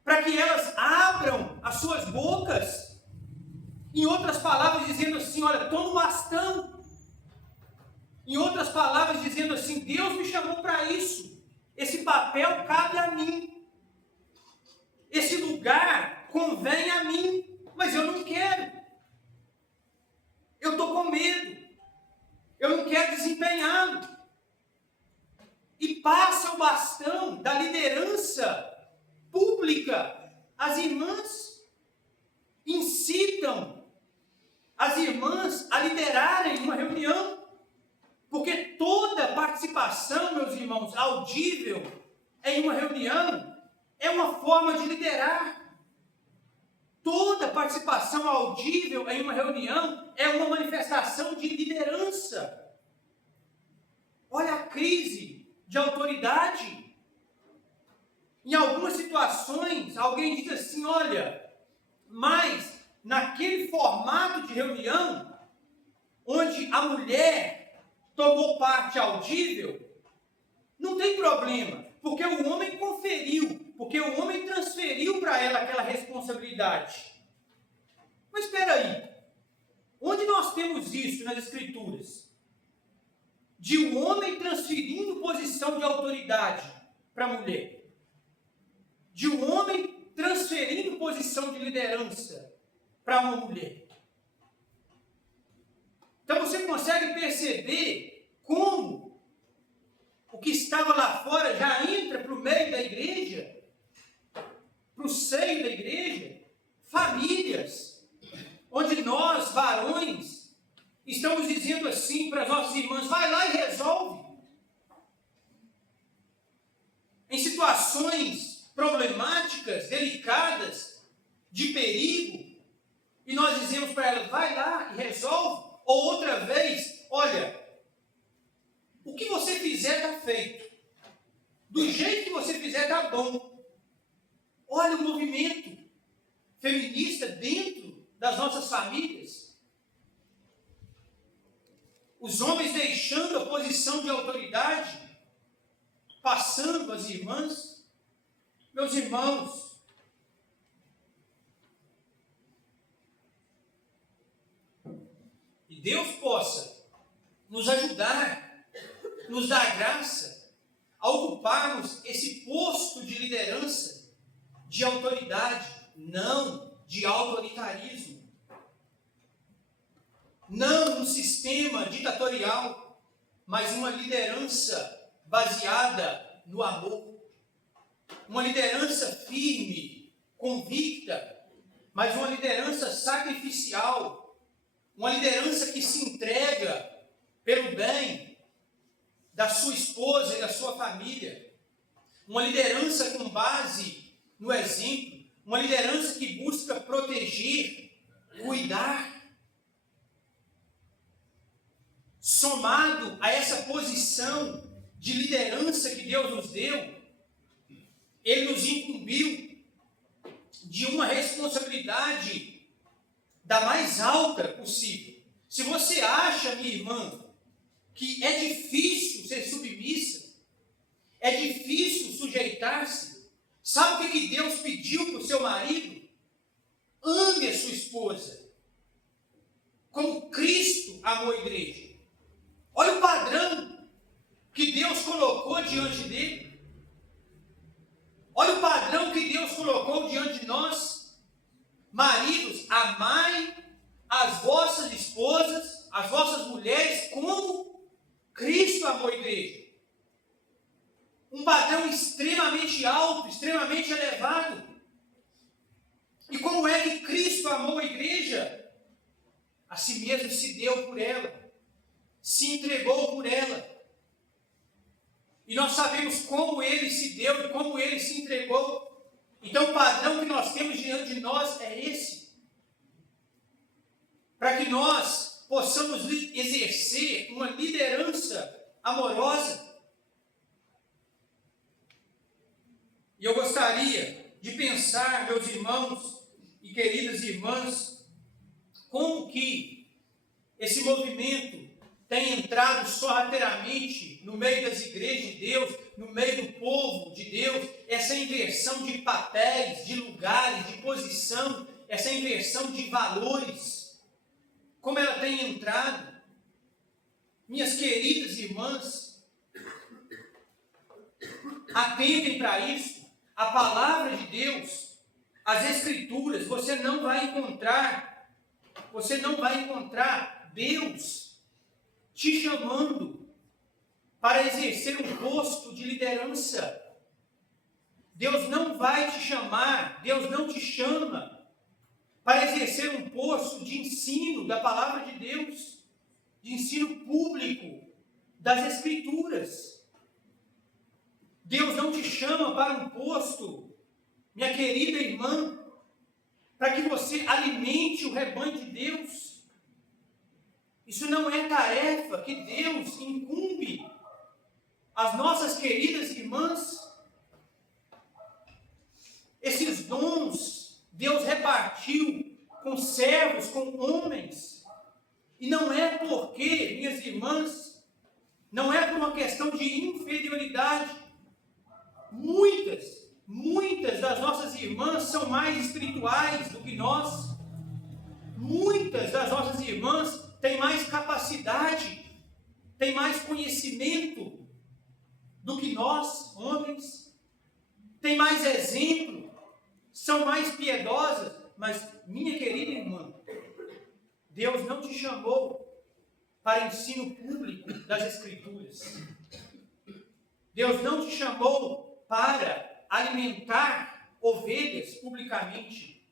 para que elas abram as suas bocas, em outras palavras dizendo assim, olha, toma um bastão. Em outras palavras dizendo assim, Deus me chamou para isso, esse papel cabe a mim, esse lugar convém a mim, mas eu não quero, eu estou com medo, eu não quero desempenhá-lo. E passa o bastão da liderança pública. As irmãs incitam as irmãs a liderarem uma reunião, porque toda participação, meus irmãos, audível em uma reunião é uma forma de liderar. Toda participação audível em uma reunião é uma manifestação de liderança. Olha a crise de autoridade. Em algumas situações, alguém diz assim, olha, mas naquele formato de reunião, onde a mulher tomou parte audível, não tem problema, porque o homem conferiu, porque o homem transferiu para ela aquela responsabilidade. Mas espera aí, onde nós temos isso nas Escrituras? De um homem transferindo posição de autoridade para a mulher. De um homem transferindo posição de liderança para uma mulher. Então você consegue perceber como o que estava lá fora já entra para o meio da igreja, para o seio da igreja, famílias, onde nós, varões, estamos dizendo assim para as nossas irmãs, vai lá e resolve. Em situações problemáticas, delicadas, de perigo, e nós dizemos para elas, vai lá e resolve. Ou outra vez, olha, o que você fizer está feito. Do jeito que você fizer está bom. Olha o movimento feminista dentro das nossas famílias. Os homens deixando a posição de autoridade, passando as irmãs. Meus irmãos, e Deus possa nos ajudar, nos dar graça a ocuparmos esse posto de liderança, de autoridade, não de autoritarismo, não um sistema ditatorial, mas uma liderança baseada no amor, uma liderança firme, convicta, mas uma liderança sacrificial, uma liderança que se entrega pelo bem da sua esposa e da sua família, uma liderança com base no exemplo, uma liderança que busca proteger, cuidar. Somado a essa posição de liderança que Deus nos deu, Ele nos incumbiu de uma responsabilidade da mais alta possível. Se você acha, minha irmã, que é difícil ser submissa, é difícil sujeitar-se, sabe o que Deus pediu para o seu marido? Ame a sua esposa, como Cristo amou a igreja. Olha o padrão que Deus colocou diante dele. Olha o padrão que Deus colocou diante de nós. Maridos, amai as vossas esposas, as vossas mulheres, como Cristo amou a igreja. Um padrão extremamente alto, extremamente elevado. E como é que Cristo amou a igreja? A si mesmo se deu por ela, se entregou por ela. E nós sabemos como Ele se deu e como Ele se entregou. Então o padrão que nós temos diante de nós é esse. Para que nós possamos exercer uma liderança amorosa. E eu gostaria de pensar, meus irmãos e queridas irmãs, como que esse movimento tem entrado sorrateiramente no meio das igrejas de Deus, no meio do povo de Deus, essa inversão de papéis, de lugares, de posição, essa inversão de valores, como ela tem entrado. Minhas queridas irmãs, atentem para isso. A palavra de Deus, as Escrituras, você não vai encontrar Deus te chamando para exercer um posto de liderança. Deus não vai te chamar, Deus não te chama para exercer um posto de ensino da palavra de Deus, de ensino público das Escrituras. Deus não te chama para um posto, minha querida irmã, para que você alimente o rebanho de Deus. Isso não é tarefa que Deus incumbe às nossas queridas irmãs. Esses dons Deus repartiu com servos, com homens. E não é porque, minhas irmãs, não é por uma questão de inferioridade. Muitas das nossas irmãs são mais espirituais do que nós. Muitas das nossas irmãs têm mais capacidade, têm mais conhecimento do que nós, homens. Têm mais exemplo, são mais piedosas. Mas, minha querida irmã, Deus não te chamou para ensino público das Escrituras. Deus não te chamou para alimentar ovelhas publicamente.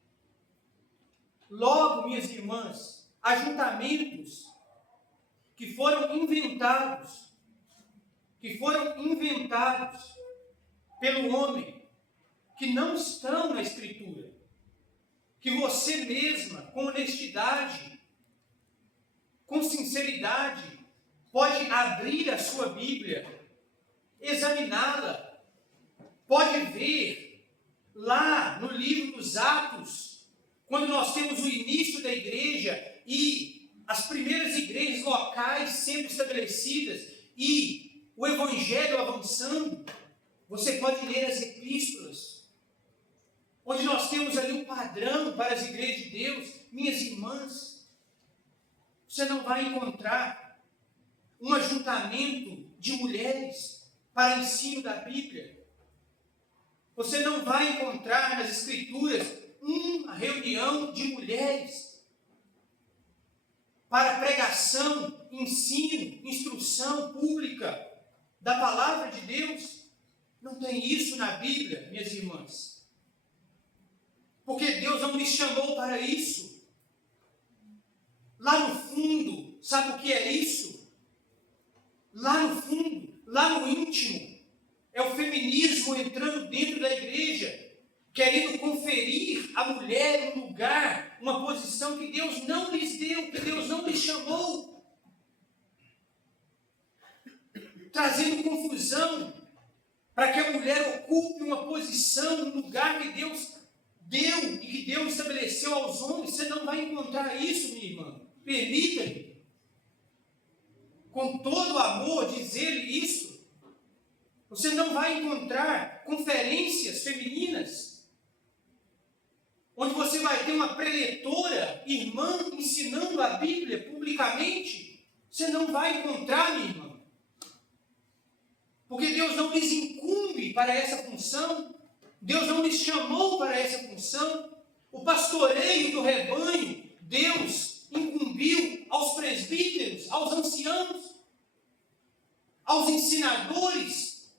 Logo, minhas irmãs, ajuntamentos que foram inventados pelo homem, que não estão na Escritura, que você mesma, com honestidade, com sinceridade, pode abrir a sua Bíblia, examiná-la, pode ver lá no livro dos Atos, quando nós temos o início da igreja e as primeiras igrejas locais sendo estabelecidas e o evangelho avançando. Você pode ler as epístolas, onde nós temos ali um padrão para as igrejas de Deus. Minhas irmãs, você não vai encontrar um ajuntamento de mulheres para ensino da Bíblia. Você não vai encontrar nas Escrituras uma reunião de mulheres para pregação, ensino, instrução pública da palavra de Deus. Não tem isso na Bíblia, minhas irmãs. Porque Deus não me chamou para isso. Lá no fundo, sabe o que é isso? Lá no fundo, lá no íntimo, é o feminismo entrando dentro da igreja, querendo conferir à mulher um lugar, uma posição que Deus não lhes deu, que Deus não lhes chamou, trazendo confusão para que a mulher ocupe uma posição, um lugar que Deus deu e que Deus estabeleceu aos homens. Você não vai encontrar isso, minha irmã. Permita-me, com todo o amor, dizer-lhe isso. Você não vai encontrar conferências femininas, onde você vai ter uma preletora, irmã, ensinando a Bíblia publicamente. Você não vai encontrar, minha irmã. Porque Deus não lhes incumbe para essa função. Deus não lhes chamou para essa função. O pastoreio do rebanho, Deus incumbiu aos presbíteros, aos anciãos, aos ensinadores,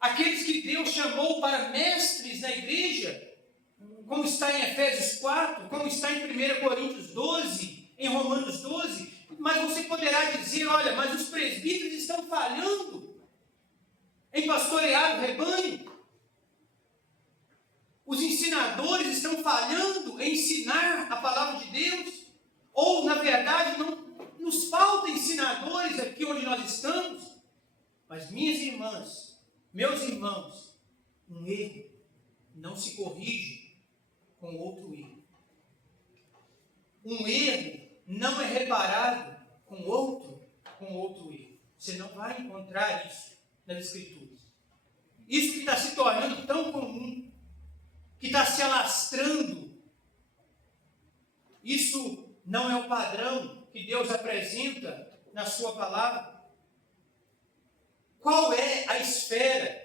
aqueles que Deus chamou para mestres na igreja, como está em Efésios 4, como está em 1 Coríntios 12, em Romanos 12. Mas você poderá dizer, olha, mas os presbíteros estão falhando em pastorear o rebanho. Os ensinadores estão falhando em ensinar a palavra de Deus. Ou, na verdade, não nos falta ensinadores aqui onde nós estamos. Mas, minhas irmãs, meus irmãos, um erro não se corrige com outro erro. Um erro não é reparado com outro erro. Você não vai encontrar isso nas Escrituras. Isso que está se tornando tão comum, que está se alastrando, isso não é o padrão que Deus apresenta na sua palavra. Qual é a esfera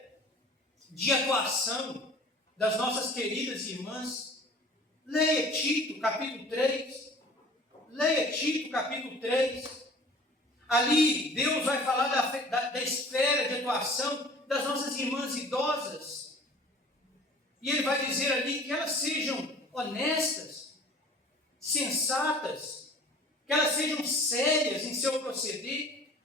de atuação das nossas queridas irmãs? Leia Tito, capítulo 3. Leia Tito, capítulo 3. Ali, Deus vai falar da esfera de atuação das nossas irmãs idosas. E Ele vai dizer ali que elas sejam honestas, sensatas, que elas sejam sérias em seu proceder.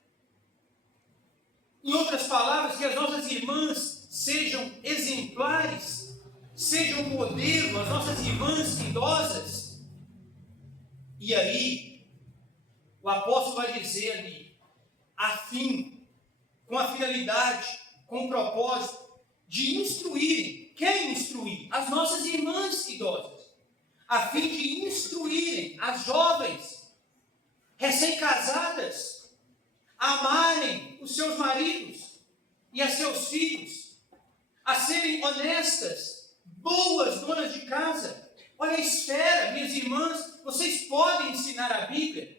Em outras palavras, que as nossas irmãs sejam exemplares, sejam modelo, as nossas irmãs idosas. E aí, o apóstolo vai dizer ali, com a finalidade, com o propósito de instruírem. Quem instruir? As nossas irmãs idosas. A fim de instruírem as jovens, recém-casadas, a amarem os seus maridos e a seus filhos, a serem honestas, boas donas de casa. Olha a esfera, minhas irmãs, vocês podem ensinar a Bíblia.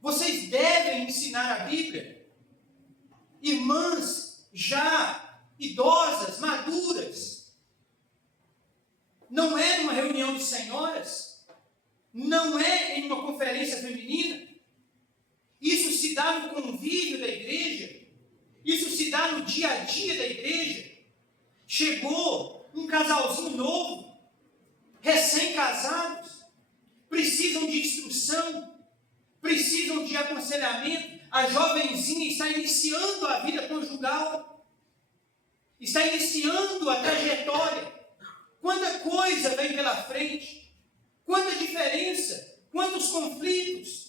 Vocês devem ensinar a Bíblia. Irmãs já idosas, maduras. Não é numa reunião de senhoras. Não é em uma conferência feminina. Isso se dá no convívio da igreja. Isso se dá no dia a dia da igreja. Chegou um casalzinho novo, recém-casados, precisam de instrução, precisam de aconselhamento. A jovenzinha está iniciando a vida conjugal, está iniciando a trajetória. Quanta coisa vem pela frente, quanta diferença, quantos conflitos.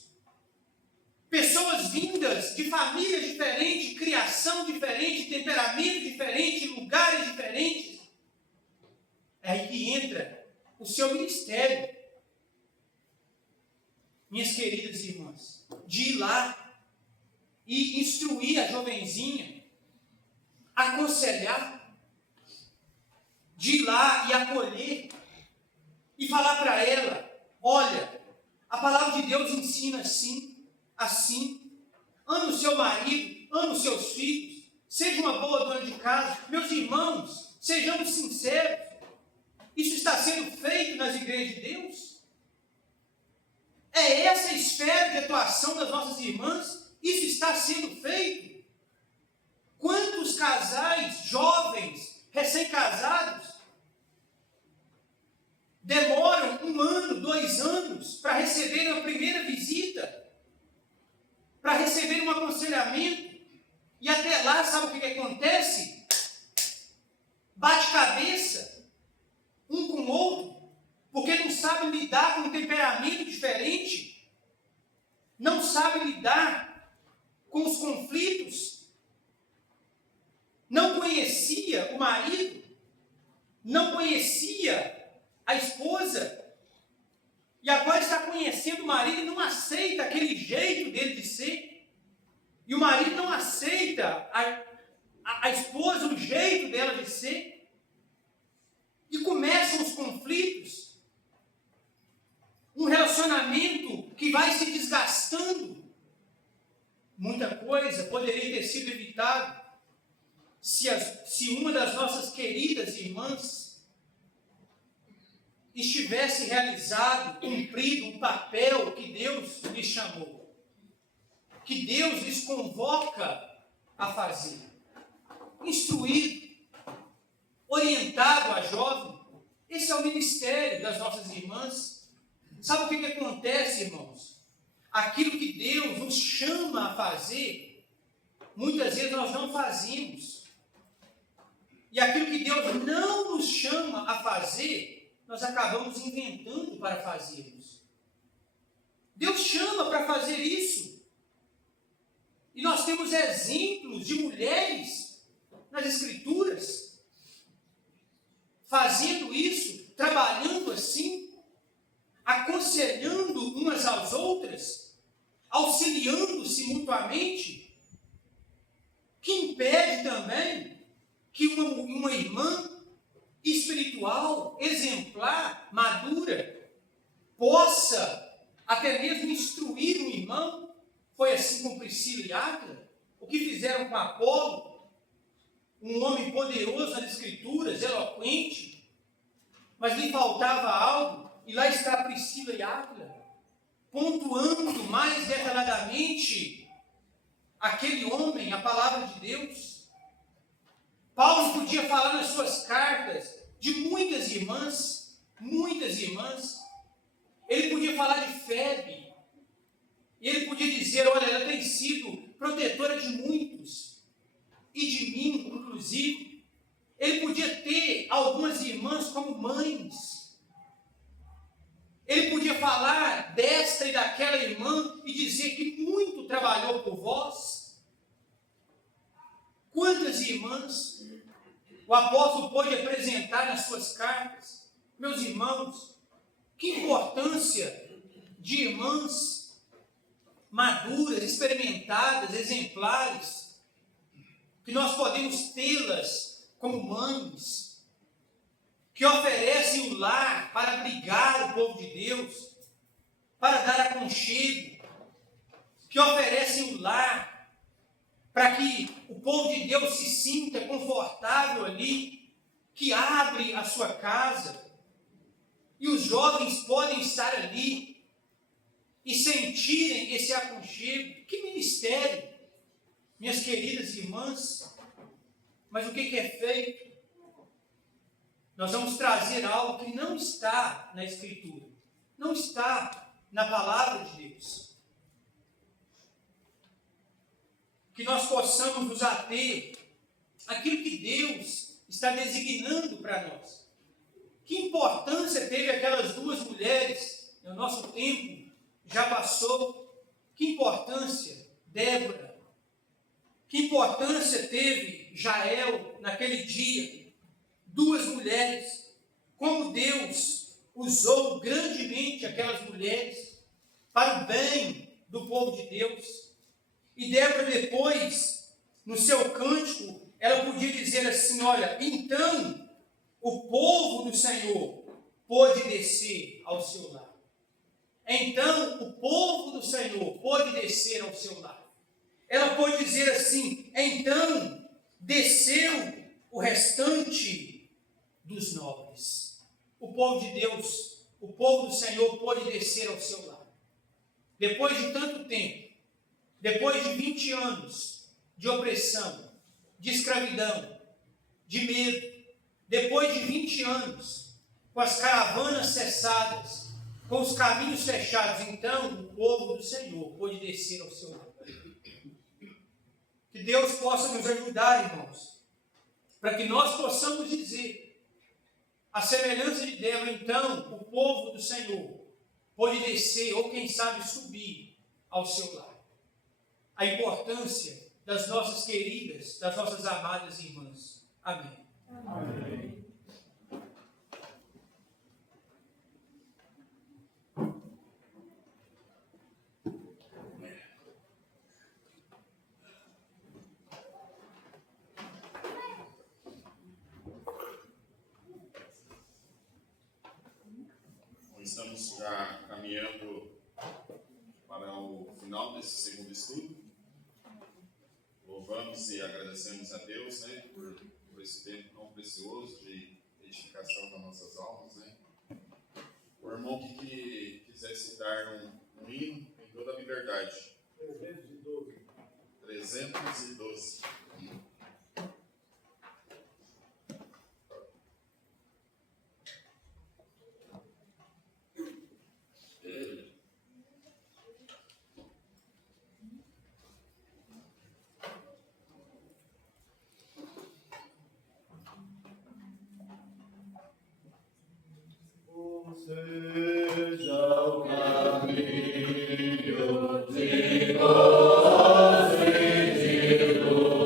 Pessoas vindas de famílias diferentes, criação diferente, temperamento diferente, lugares diferentes. É aí que entra o seu ministério, minhas queridas irmãs, de ir lá e instruir a jovenzinha, aconselhar, de ir lá e acolher, e falar para ela, olha, a palavra de Deus ensina assim, ame o seu marido, ame os seus filhos, seja uma boa dona de casa. Meus irmãos, sejamos sinceros, isso está sendo feito nas igrejas de Deus? É essa a esfera de atuação das nossas irmãs? Isso está sendo feito? Quantos casais jovens, recém-casados, demoram 1 ano, 2 anos para receberem a primeira visita, para receberem um aconselhamento, e até lá, sabe o que acontece? Bate cabeça um com o outro, porque não sabe lidar com um temperamento diferente, não sabe lidar com os conflitos, não conhecia o marido, não conhecia a esposa, e agora está conhecendo o marido e não aceita aquele jeito dele de ser, e o marido não aceita a esposa, o jeito dela de ser, e começam os conflitos, um relacionamento que vai se desgastando. Muita coisa poderia ter sido evitada se uma das nossas queridas irmãs estivesse realizado, cumprido o papel que Deus lhes chamou, que Deus lhes convoca a fazer. Instruído, orientado a jovem. Esse é o ministério das nossas irmãs. Sabe o que acontece, irmãos? Aquilo que Deus nos chama a fazer, muitas vezes nós não fazemos. E aquilo que Deus não nos chama a fazer, nós acabamos inventando para fazermos. Deus chama para fazer isso. E nós temos exemplos de mulheres nas Escrituras fazendo isso, trabalhando assim, aconselhando umas às outras, auxiliando-se mutuamente, que impede também que uma irmã espiritual, exemplar, madura, possa até mesmo instruir um irmão. Foi assim com Priscila e Áquila. O que fizeram com Apolo, um homem poderoso nas Escrituras, eloquente, mas lhe faltava algo, e lá está Priscila e Áquila, pontuando mais detalhadamente aquele homem a palavra de Deus. Paulo podia falar nas suas cartas de muitas irmãs. Ele podia falar de Febe. E ele podia dizer, olha, ela tem sido protetora de muitos. E de mim, inclusive. Ele podia ter algumas irmãs como mães. Ele podia falar desta e daquela irmã e dizer que muito trabalhou por vós. Quantas irmãs o apóstolo pôde apresentar nas suas cartas? Meus irmãos, que importância de irmãs maduras, experimentadas, exemplares, que nós podemos tê-las como mães, que oferecem o lar para abrigar o povo de Deus, para dar aconchego, que oferecem o lar para que o povo de Deus se sinta confortável ali, que abre a sua casa, e os jovens podem estar ali e sentirem esse aconchego. Que ministério, minhas queridas irmãs! Mas o que é feito? Nós vamos trazer algo que não está na Escritura, não está na palavra de Deus. Que nós possamos nos ater àquilo que Deus está designando para nós. Que importância teve aquelas duas mulheres? No nosso tempo já passou. Que importância Débora? Que importância teve Jael naquele dia? Duas mulheres. Como Deus usou grandemente aquelas mulheres para o bem do povo de Deus. E Débora depois, no seu cântico, ela podia dizer assim, olha, então o povo do Senhor pôde descer ao seu lar. Então o povo do Senhor pôde descer ao seu lar. Ela pôde dizer assim, então desceu o restante dos nobres. O povo de Deus, o povo do Senhor pôde descer ao seu lar. Depois de tanto tempo, depois de 20 anos de opressão, de escravidão, de medo, depois de 20 anos, com as caravanas cessadas, com os caminhos fechados, então o povo do Senhor pôde descer ao seu lar. Que Deus possa nos ajudar, irmãos, para que nós possamos dizer, a semelhança de Débora, então o povo do Senhor pôde descer, ou quem sabe subir ao seu lar. A importância das nossas queridas, das nossas amadas irmãs. Amém. Amém. Estamos já caminhando para o final desse segundo estudo. Louvamos e agradecemos a Deus, né, por esse tempo tão precioso de edificação das nossas almas, né. O irmão que quisesse dar um hino em toda a liberdade. 312. 312. Seja o caminho de gozo e de luz.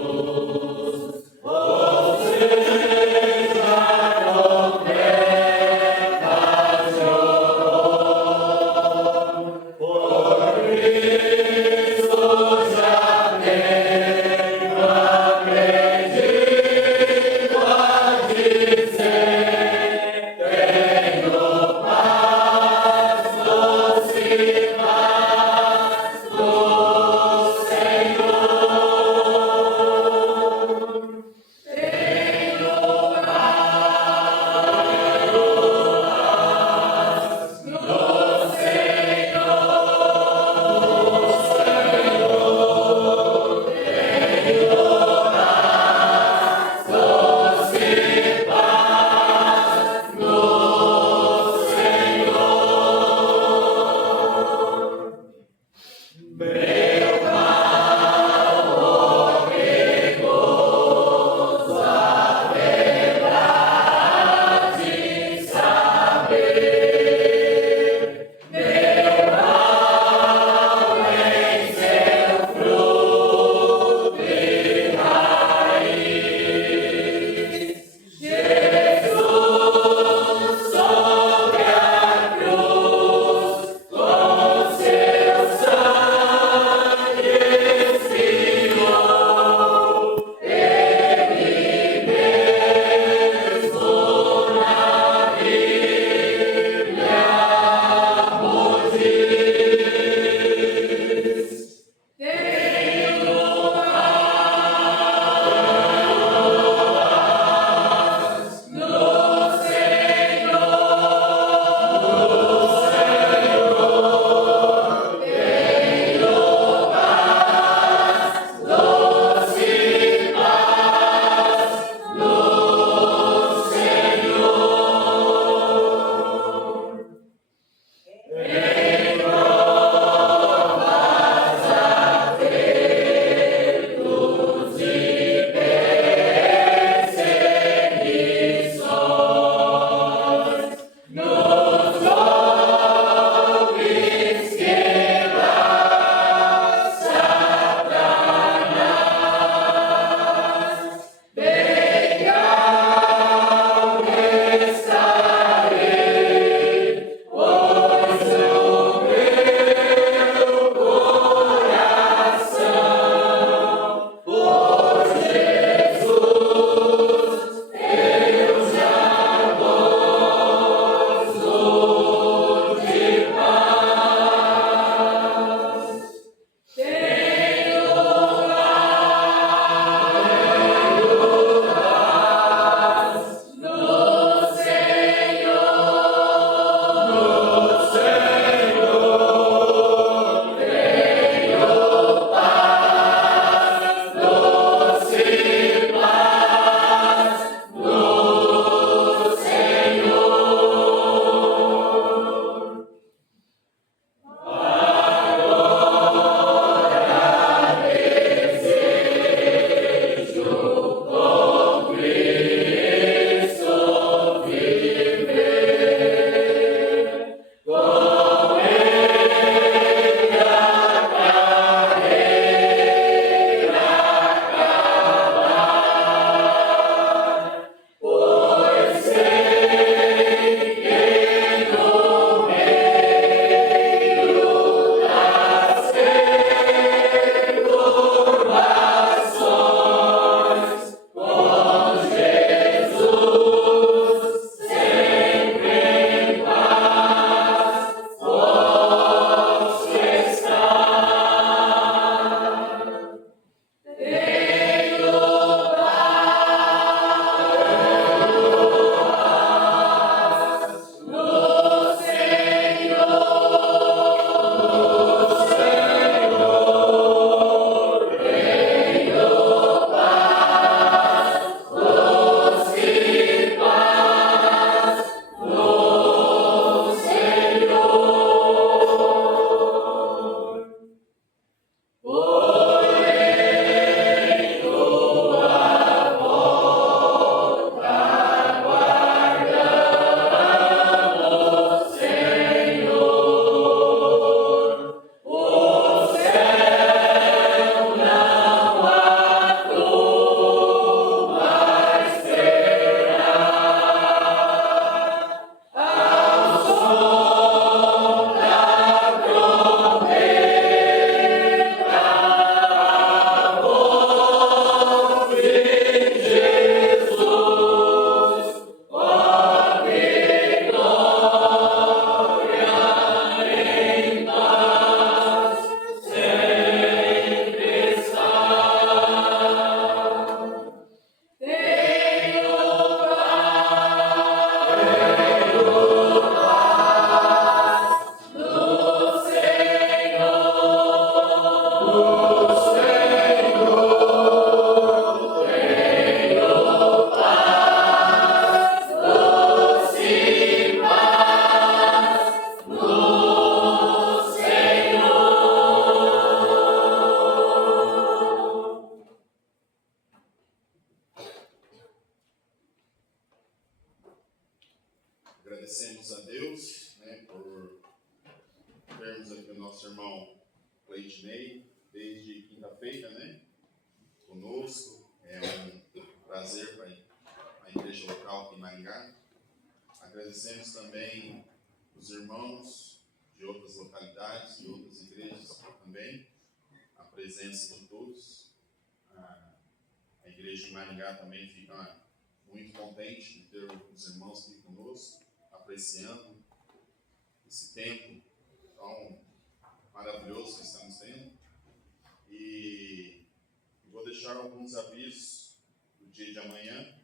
Sobre a cruz, com seu sangue. Agradecemos a Deus, né, por termos aqui o nosso irmão Cleidney desde quinta-feira, né, conosco. É um prazer para a igreja local aqui em Maringá. Agradecemos também os irmãos de outras localidades, de outras igrejas também, a presença de todos. A igreja de Maringá também fica muito contente de ter os irmãos aqui conosco, apreciando esse tempo tão maravilhoso que estamos tendo. E vou deixar alguns avisos do dia de amanhã.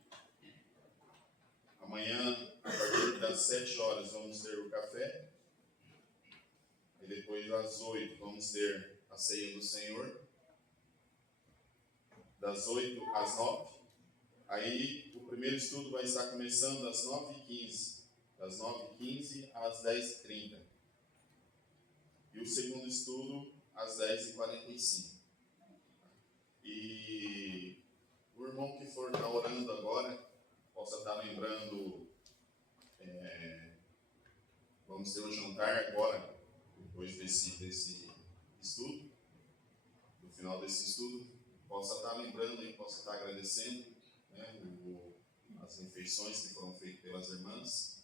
Amanhã, a partir das 7 horas, vamos ter o café. E depois, às 8, vamos ter a ceia do Senhor. Das 8 às 9. Aí, o primeiro estudo vai estar começando às 9h15. Das 9h15 às 10h30. E o segundo estudo, às 10h45. E o irmão que for estar orando agora, possa estar lembrando, vamos ter um jantar agora, depois desse estudo, no final desse estudo, possa estar lembrando e possa estar agradecendo, né, as refeições que foram feitas pelas irmãs.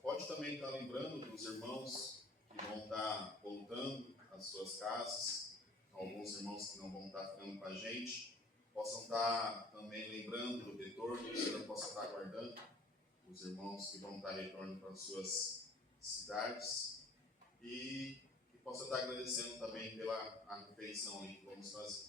Pode também estar lembrando dos irmãos que vão estar voltando às suas casas, alguns irmãos que não vão estar ficando com a gente, possam estar também lembrando do retorno, que o Senhor possa estar aguardando os irmãos que vão estar retornando para as suas cidades, e que possa estar agradecendo também pela refeição que vamos fazer.